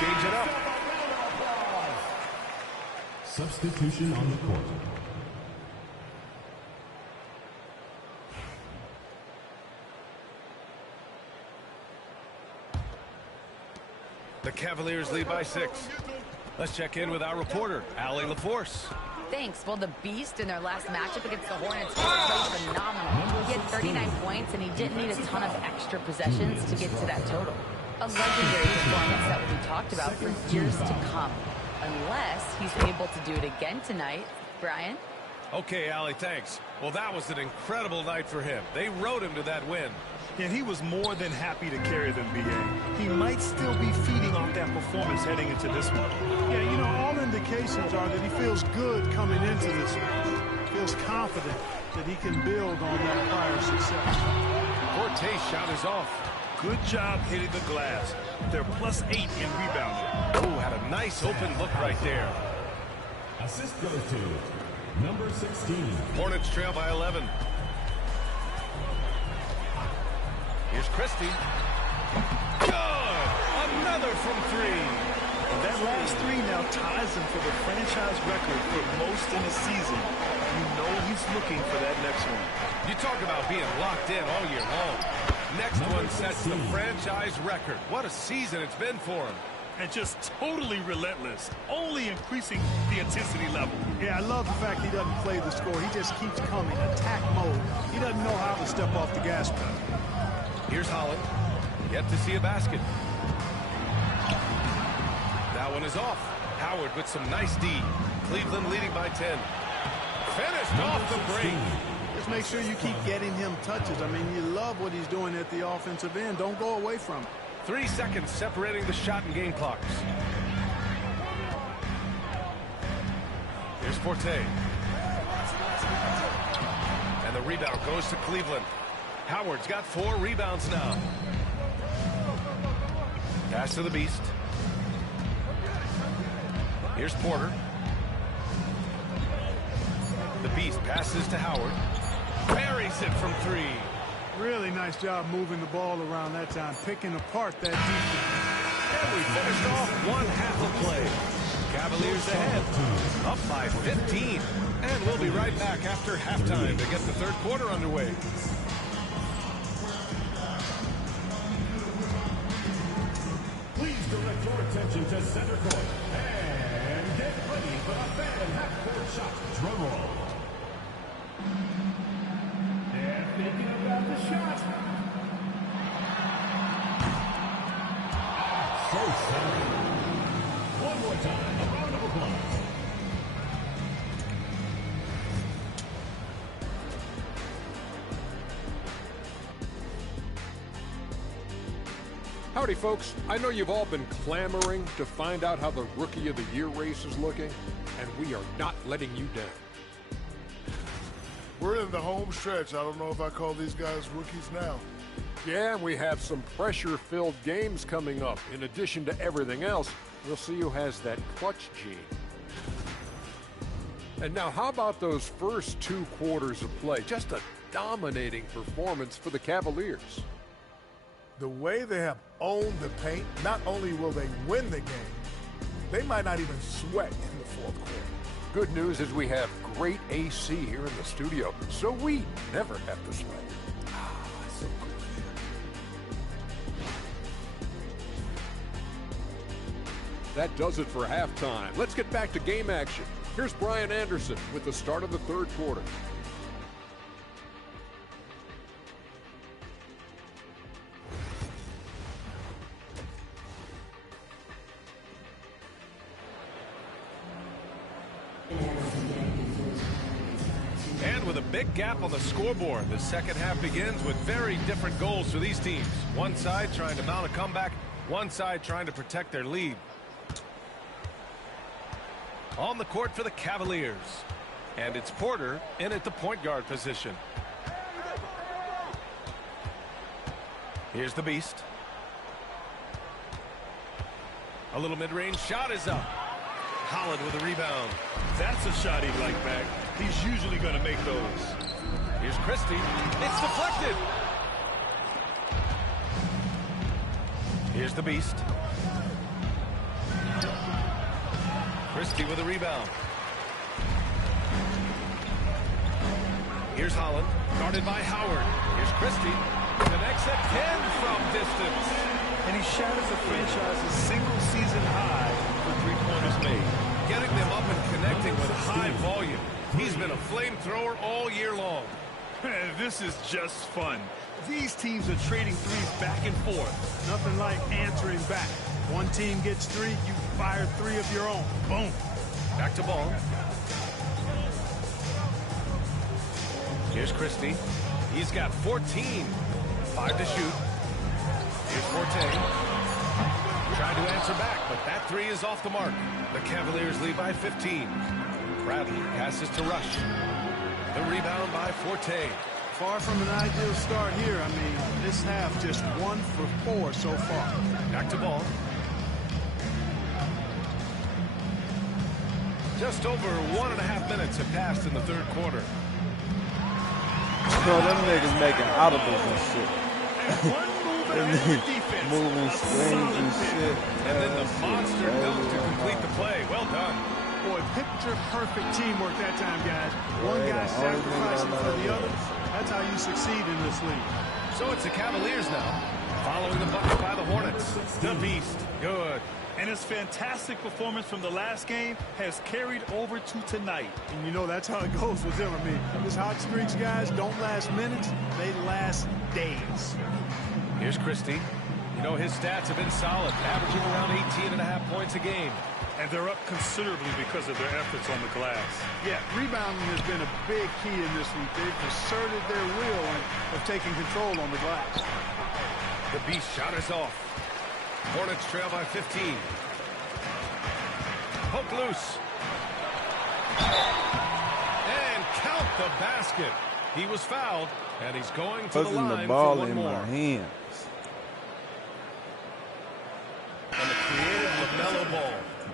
change it up. Substitution on the court. The Cavaliers lead by 6. Let's check in with our reporter, Allie LaForce. Thanks. Well, the Beast in their last matchup against the Hornets played phenomenal. He had 39 points, and he didn't need a ton of extra possessions to get to that total. A legendary performance that will be talked about for years to come, unless he's able to do it again tonight. Brian? Okay, Allie, thanks. Well, that was an incredible night for him. They rode him to that win. And he was more than happy to carry them, B.A. He might still be feeding off that performance heading into this one. Yeah, you know, all indications are that he feels good coming into this one. Feels confident that he can build on that prior success. Forte's shot is off. Good job hitting the glass. They're +8 in rebounding. Oh, had a nice open look right there. Assist goes to number 16. Hornets trail by 11. Here's Christie. Good! Another from 3. And that last 3 now ties him for the franchise record for most in a season. You know he's looking for that next one. You talk about being locked in all year long. Next one sets the franchise record. What a season it's been for him. And just totally relentless, only increasing the intensity level. Yeah, I love the fact he doesn't play the score. He just keeps coming, attack mode. He doesn't know how to step off the gas pedal. Here's Holland. Yet to see a basket. That one is off. Howard with some nice D. Cleveland leading by 10. Finished off the break. Just make sure you keep getting him touches. I mean, you love what he's doing at the offensive end. Don't go away from it. 3 seconds separating the shot and game clocks. Here's Forte. And the rebound goes to Cleveland. Howard's got 4 rebounds now. Pass to the Beast. Here's Porter. The Beast passes to Howard. Buries it from 3. Really nice job moving the ball around that time, picking apart that defense. And we finished off one half of play. Cavaliers ahead, up by 15. And we'll be right back after halftime to get the third quarter underway. Please direct your attention to center court. And get ready for the fan half-court shot. Drum roll. They're thinking about the shot. So sorry. One more time. A round of applause. Howdy, folks. I know you've all been clamoring to find out how the Rookie of the Year race is looking, and we are not letting you down. We're in the home stretch. I don't know if I call these guys rookies now. Yeah, we have some pressure-filled games coming up. In addition to everything else, we'll see who has that clutch gene. And now, how about those first 2 quarters of play? Just a dominating performance for the Cavaliers. The way they have owned the paint, not only will they win the game, they might not even sweat in the fourth quarter. Good news is we have great AC here in the studio, so we never have to sweat. So good. That does it for halftime. Let's get back to game action. Here's Brian Anderson with the start of the third quarter. And with a big gap on the scoreboard, the second half begins with very different goals for these teams. One side trying to mount a comeback, one side trying to protect their lead. On the court for the Cavaliers. And it's Porter in at the point guard position. Here's the Beast. A little mid-range shot is up. Holland with a rebound. That's a shot he'd like back. He's usually going to make those. Here's Christie. It's deflected. Here's the Beast. Christie with a rebound. Here's Holland, guarded by Howard. Here's Christie. Connects at 10 from distance. And he shatters the franchise's single-season high for three-pointers made. Getting them up and connecting with high volume. He's been a flamethrower all year long. This is just fun. These teams are trading threes back and forth. Nothing like answering back. One team gets 3, you fire 3 of your own. Boom. Back to ball. Here's Christie. He's got 14. 5 to shoot. Here's Forte. Tried to answer back, but that 3 is off the mark. The Cavaliers lead by 15. Bradley passes to Rush. The rebound by Forte. Far from an ideal start here. I mean, this half just 1 for 4 so far. Back to ball. Just over 1.5 minutes have passed in the third quarter. No, them niggas making audibles and shit. Moving screens and shit. And then the monster dunk to complete the play. Well done. Boy, picture-perfect teamwork that time, guys. One guy sacrificing for the other. That's how you succeed in this league. So it's the Cavaliers now, following the bucket by the Hornets. The Beast. Good. And his fantastic performance from the last game has carried over to tonight. And you know that's how it goes with him. I mean, his hot streaks, guys, don't last minutes. They last days. Here's Christie. You know, his stats have been solid, averaging around 18.5 points a game. And they're up considerably because of their efforts on the glass. Yeah, rebounding has been a big key in this week. They've asserted their will of taking control on the glass. The Beast shot is off. Hornets trail by 15. Hook loose. And count the basket. He was fouled, and he's going to the line the ball for one in more. my hands. And the creative LaMelo Ball.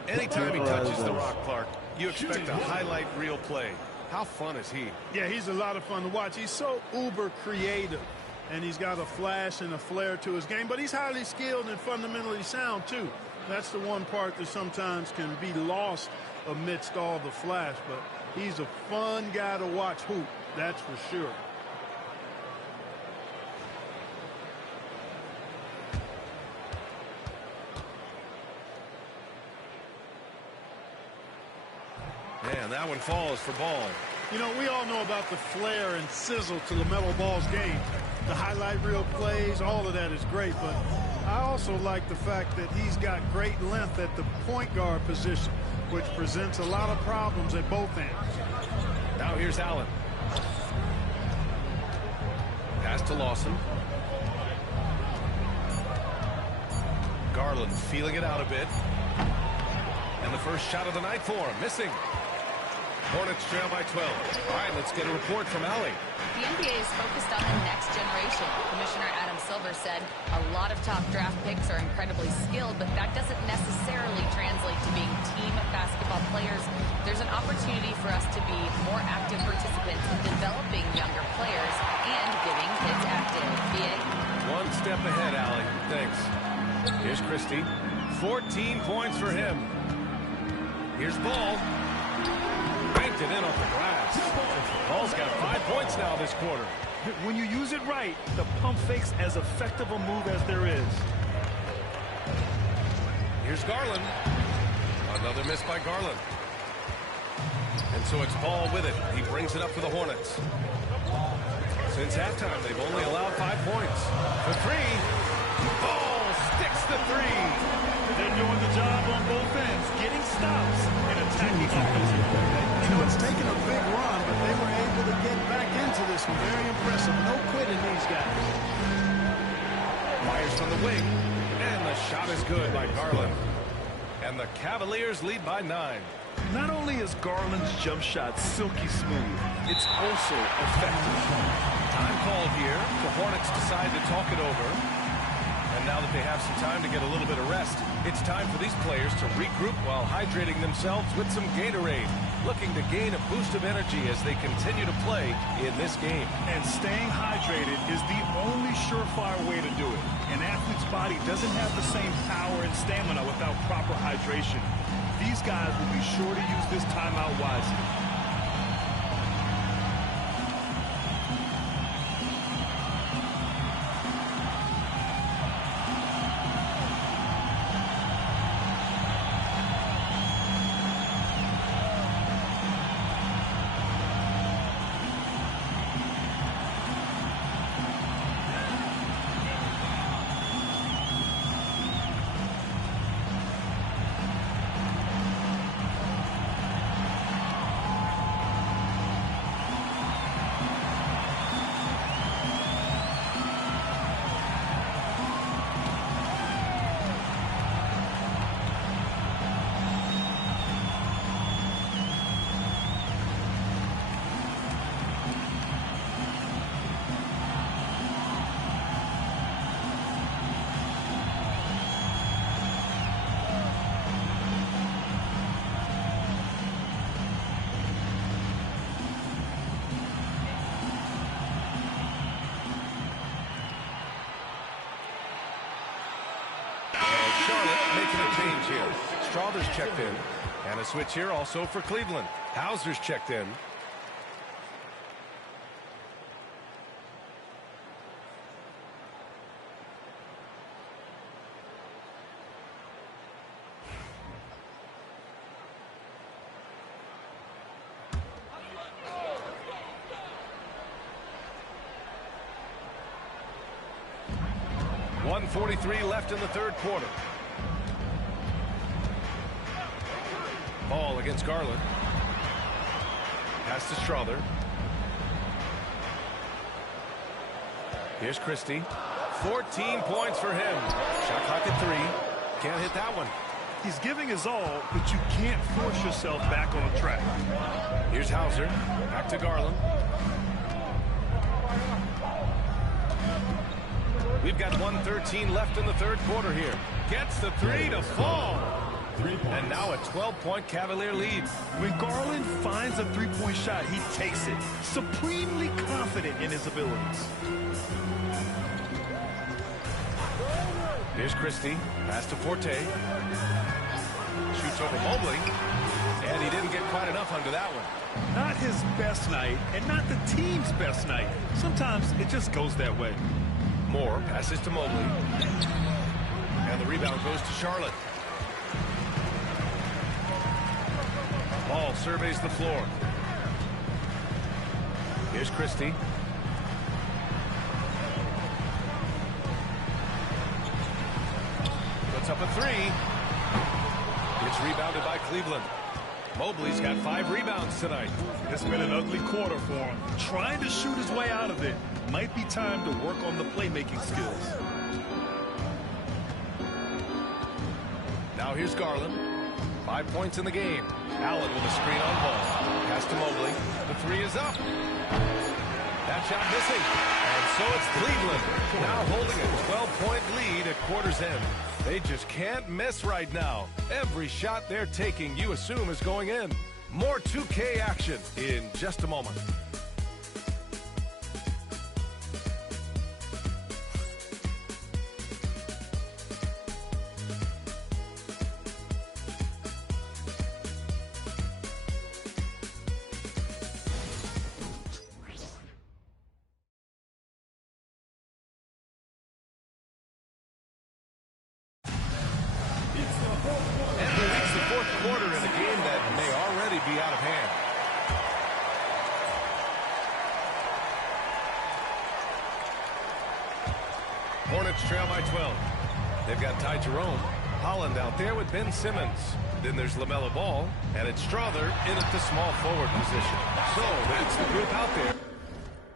Anytime he touches the rock, Clark, you expect a highlight reel play. How fun is he? Yeah, he's a lot of fun to watch. He's so uber creative, and he's got a flash and a flair to his game, but he's highly skilled and fundamentally sound, too. That's the one part that sometimes can be lost amidst all the flash, but he's a fun guy to watch hoop, that's for sure. Man, that one falls for Ball. You know, we all know about the flair and sizzle to LaMelo Ball's game. The highlight reel plays, all of that is great, but I also like the fact that he's got great length at the point guard position, which presents a lot of problems at both ends. Now here's Allen. Pass to Lawson. Garland feeling it out a bit. And the first shot of the night for him, missing. Hornets trail by 12. All right, let's get a report from Allie. The NBA is focused on the next generation. Commissioner Adam Silver said a lot of top draft picks are incredibly skilled, but that doesn't necessarily translate to being team basketball players. There's an opportunity for us to be more active participants in developing younger players and getting kids active. BA? One step ahead, Allie. Thanks. Here's Christie. 14 points for him. Here's Ball. Banked it in off the glass. Ball's got 5 points now this quarter. When you use it right, the pump fake's as effective a move as there is. Here's Garland. Another miss by Garland. And so it's Ball with it. He brings it up for the Hornets. Since halftime, they've only allowed 5 points. For 3. Ball sticks the 3. They're doing the job on both ends, getting stops and attacking offensively. You know, it's taken a big run, but they were able to get back into this one. Very impressive. No quitting these guys. Myers from the wing. And the shot is good by Garland. And the Cavaliers lead by 9. Not only is Garland's jump shot silky smooth, it's also effective. Time called here. The Hornets decide to talk it over. And now that they have some time to get a little bit of rest, it's time for these players to regroup while hydrating themselves with some Gatorade, looking to gain a boost of energy as they continue to play in this game. And staying hydrated is the only surefire way to do it. An athlete's body doesn't have the same power and stamina without proper hydration. These guys will be sure to use this timeout wisely. Making a change here. Strother's checked in. And a switch here also for Cleveland. Hauser's checked in. .143 left in the third quarter. Ball against Garland. Pass to Strother. Here's Christie. 14 points for him. Shot clock at 3. Can't hit that one. He's giving his all, but you can't force yourself back on track. Here's Hauser. Back to Garland. We've got 1:13 left in the third quarter here. Gets the 3 to fall. And now a 12-point Cavalier lead. When Garland finds a three-point shot, he takes it. Supremely confident in his abilities. Here's Christie. Pass to Forte. Shoots over Mobley. And he didn't get quite enough under that one. Not his best night, and not the team's best night. Sometimes it just goes that way. Moore passes to Mobley. And the rebound goes to Charlotte. Ball surveys the floor. Here's Christie. Puts up a 3. It's rebounded by Cleveland. Mobley's got 5 rebounds tonight. It's been an ugly quarter for him. Trying to shoot his way out of it. Might be time to work on the playmaking skills. Now here's Garland. 5 points in the game. Allen with a screen on ball. Pass to Mobley. The 3 is up. That shot missing. And so it's Cleveland now holding a 12-point lead at quarter's end. They just can't miss right now. Every shot they're taking, you assume, is going in. More 2K action in just a moment. Hornets trail by 12. They've got Ty Jerome. Holland out there with Ben Simmons. Then there's LaMelo Ball. And it's Strother in at the small forward position. So that's the group out there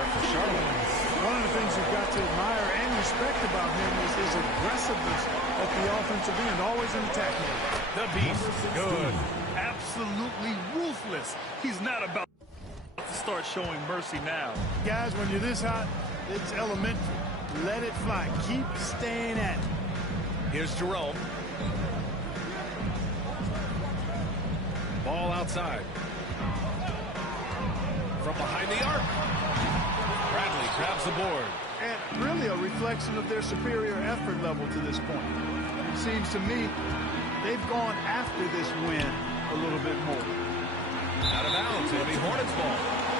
for Charlotte. One of the things you've got to admire and respect about him is his aggressiveness at the offensive end, always in attack mode. The beast. Good. Absolutely ruthless. He's not about to start showing mercy now. Guys, when you're this hot, it's elementary. Let it fly. Keep staying at it. Here's Jerome. Ball outside. From behind the arc. Bradley grabs the board. And really a reflection of their superior effort level to this point. Seems to me they've gone after this win a little bit more. Out of bounds. It'll be Hornets ball.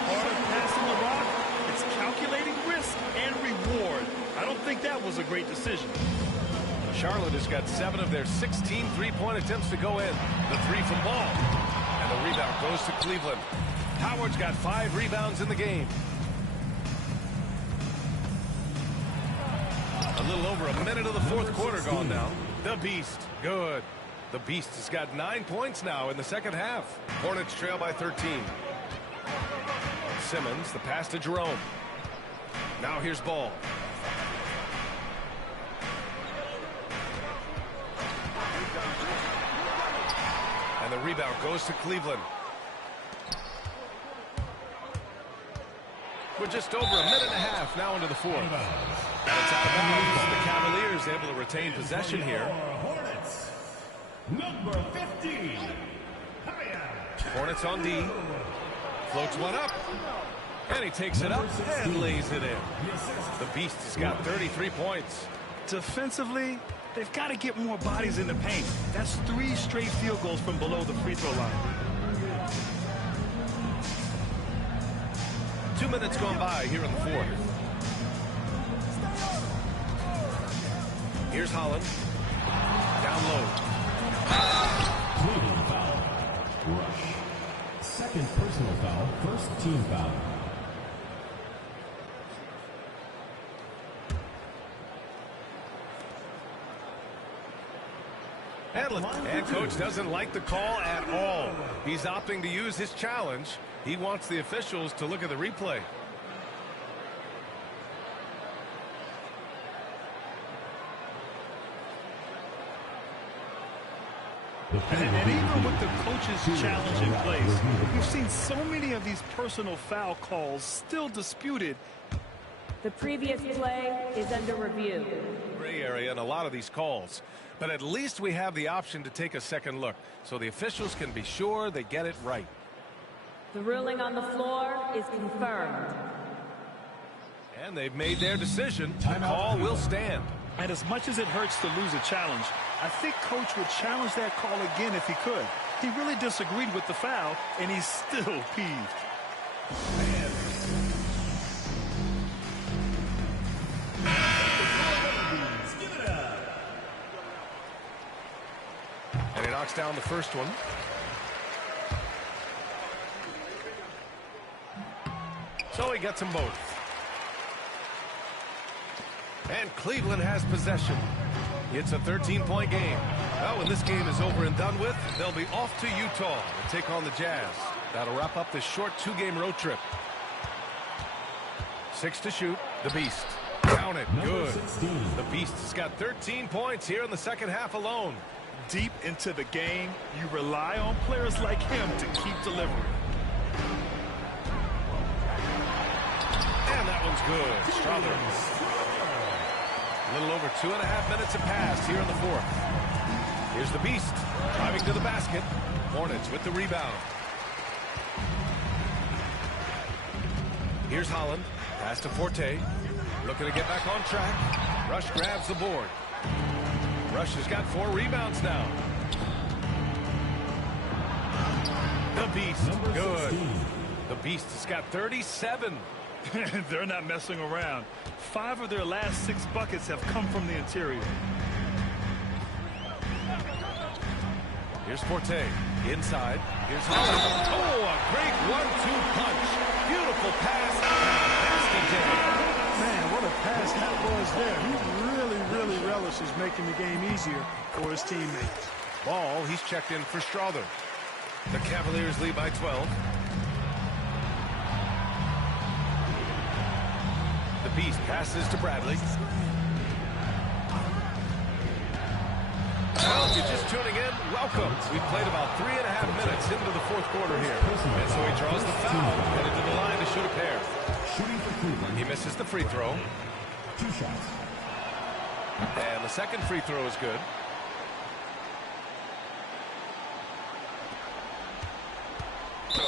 Part of passing the rock, it's calculating risk and reward. I don't think that was a great decision. Charlotte has got 7 of their 16 three-point attempts to go in. The 3 from Ball. And the rebound goes to Cleveland. Howard's got 5 rebounds in the game. A little over a minute of the fourth quarter gone now. The Beast. Good. The Beast has got 9 points now in the second half. Hornets trail by 13. Simmons, the pass to Jerome. Now here's Ball. And the rebound goes to Cleveland. We're just over a minute and a half now into the fourth. And it's out of bounds. The Cavaliers able to retain possession here. Hornets, number 15. Hornets on D. Floats one up. And he takes it up and lays it in. The Beast has got 33 points. Defensively, they've got to get more bodies in the paint. That's 3 straight field goals from below the free throw line. 2 minutes gone by here in the fourth. Here's Holland. Down low. Cleveland foul. Rush. Second personal foul. First team foul. And coach doesn't like the call at all. He's opting to use his challenge. He wants the officials to look at the replay. And even with the coach's challenge in place, we've seen so many of these personal foul calls still disputed. The previous play is under review. Gray area in a lot of these calls. But at least we have the option to take a second look, so the officials can be sure they get it right. The ruling on the floor is confirmed. And they've made their decision. The call will stand. And as much as it hurts to lose a challenge, I think coach would challenge that call again if he could. He really disagreed with the foul, and he's still peeved. And he knocks down the first one. So he gets them both. And Cleveland has possession. It's a 13-point game. Well, when this game is over and done with, they'll be off to Utah to take on the Jazz. That'll wrap up this short 2-game road trip. 6 to shoot. The Beast. Count it. Good. The Beast has got 13 points here in the second half alone. Deep into the game, you rely on players like him to keep delivering. And that one's good. Strother. A little over 2.5 minutes have passed here in the fourth. Here's the Beast driving to the basket. Hornets with the rebound. Here's Holland. Pass to Forte. Looking to get back on track. Rush grabs the board. Rush has got 4 rebounds now. The Beast. Good. The Beast has got 37. They're not messing around. 5 of their last 6 buckets have come from the interior. Here's Forte. Inside. Here's Holland. Oh, a great 1-2 punch. Beautiful pass. Man, what a pass that was there. He really relishes making the game easier for his teammates. Ball, he's checked in for Strother. The Cavaliers lead by 12. The Beast passes to Bradley. Well, if you're just tuning in, welcome. We've played about 3.5 minutes into the fourth quarter here. And so he draws the foul, headed to the line to shoot a pair. He misses the free throw. 2 shots. And the second free throw is good.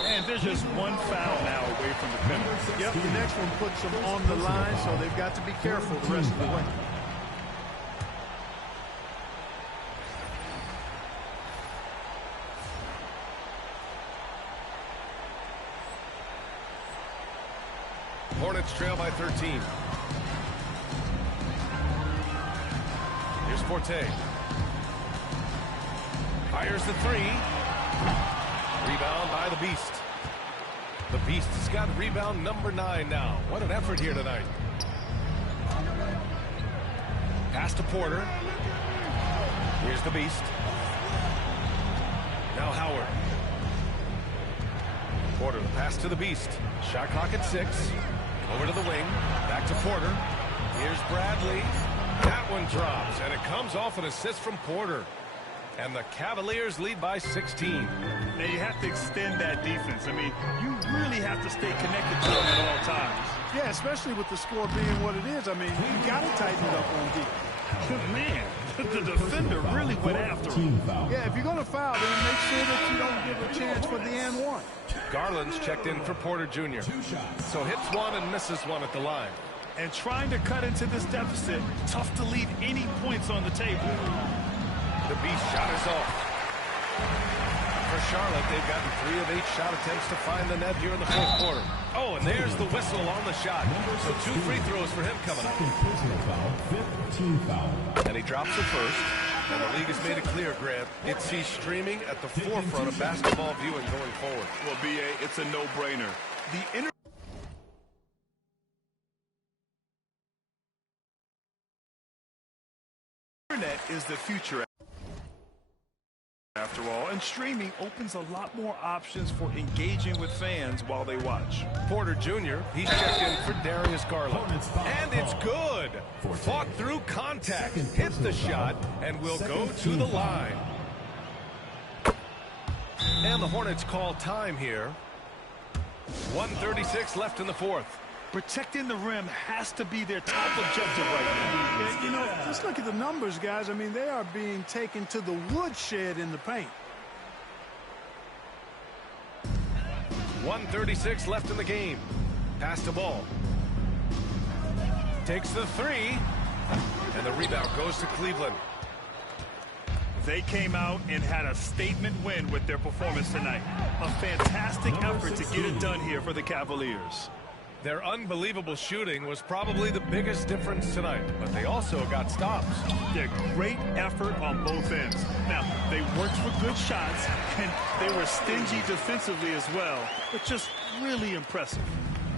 And there's just one foul now away from the penalty. Yep, the next one puts them on the line, so they've got to be careful the rest of the way. Hornets trail by 13. Here's Forte. Fires the three. Rebound by the Beast. The Beast has got rebound number 9 now. What an effort here tonight. Pass to Porter. Here's the Beast. Now Howard. Porter, the pass to the Beast. Shot clock at 6. Over to the wing. Back to Porter. Here's Bradley. That one drops, and it comes off an assist from Porter. And the Cavaliers lead by 16. Now you have to extend that defense. I mean, you really have to stay connected to them at all times. Yeah, especially with the score being what it is. I mean, you got to tighten it up on defense. Man, the defender really went after him. Yeah, if you're going to foul, then make sure that you don't give a chance for the and one. Garland's checked in for Porter Jr. So hits one and misses one at the line. And trying to cut into this deficit, tough to leave any points on the table. The Beast shot is off. For Charlotte, they've gotten 3 of 8 shot attempts to find the net here in the fourth quarter. Oh, and there's the whistle on the shot. So 2 free throws for him coming up. And he drops the first. And the league has made it clear, Grant, it sees streaming at the forefront of basketball viewing going forward. Well, B.A., it's a no-brainer. The internet is the future, after all, and streaming opens a lot more options for engaging with fans while they watch. Porter Jr., he's checked in for Darius Garland. And it's good. Fought through contact, hits the shot, and will go to the line. And the Hornets call time here. 1:36 left in the fourth. Protecting the rim has to be their top objective right now. Yeah, you know, just look at the numbers, guys. I mean, they are being taken to the woodshed in the paint. 1:36 left in the game. Pass the ball. Takes the 3. And the rebound goes to Cleveland. They came out and had a statement win with their performance tonight. A fantastic effort to get it done here for the Cavaliers. Their unbelievable shooting was probably the biggest difference tonight, but they also got stops. Yeah, great effort on both ends. Now, they worked for good shots, and they were stingy defensively as well, but just really impressive.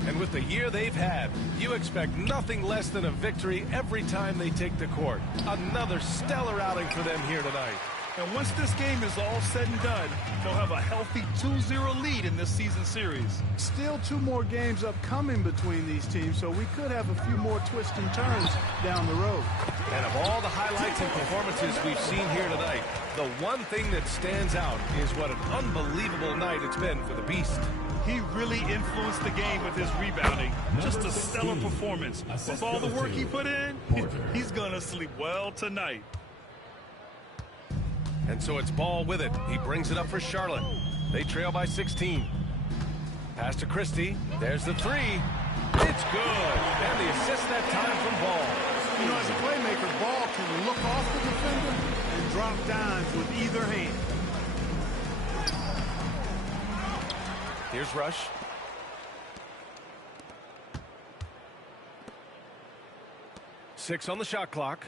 And with the year they've had, you expect nothing less than a victory every time they take the court. Another stellar outing for them here tonight. And once this game is all said and done, they'll have a healthy 2-0 lead in this season series. Still 2 more games upcoming between these teams, so we could have a few more twists and turns down the road. And of all the highlights and performances we've seen here tonight, the one thing that stands out is what an unbelievable night it's been for the Beast. He really influenced the game with his rebounding. Just a stellar performance. With all the work he put in, he's going to sleep well tonight. And so it's Ball with it. He brings it up for Charlotte. They trail by 16. Pass to Christie. There's the 3. It's good. And the assist that time from Ball. You know, as a playmaker, Ball can look off the defender and drop dimes with either hand. Here's Rush. Six on the shot clock.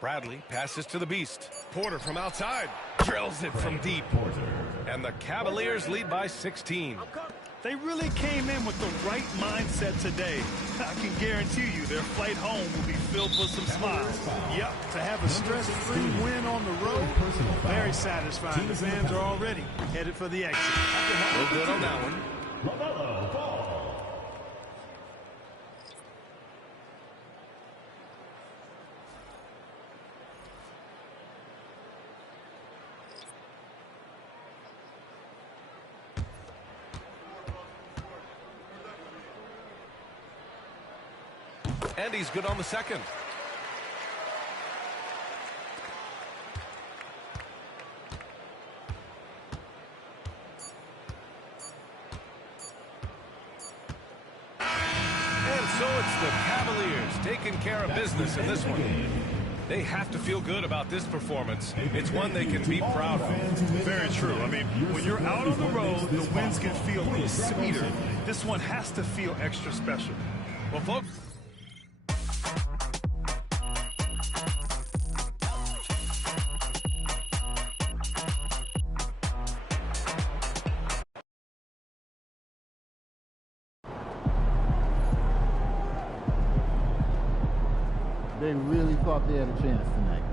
Bradley passes to the Beast. Porter from outside drills it from deep. And the Cavaliers lead by 16. They really came in with the right mindset today. I can guarantee you their flight home will be filled with some smiles. Yep, to have a stress-free win on the road, very satisfying. The fans are already headed for the exit. No good on that one. And he's good on the second. And so it's the Cavaliers taking care of business in this one. They have to feel good about this performance. It's one they can be proud of. Very true. I mean, when you're out on the road, the wins can feel a little sweeter. This one has to feel extra special. Well, folks, They really thought they had a chance tonight.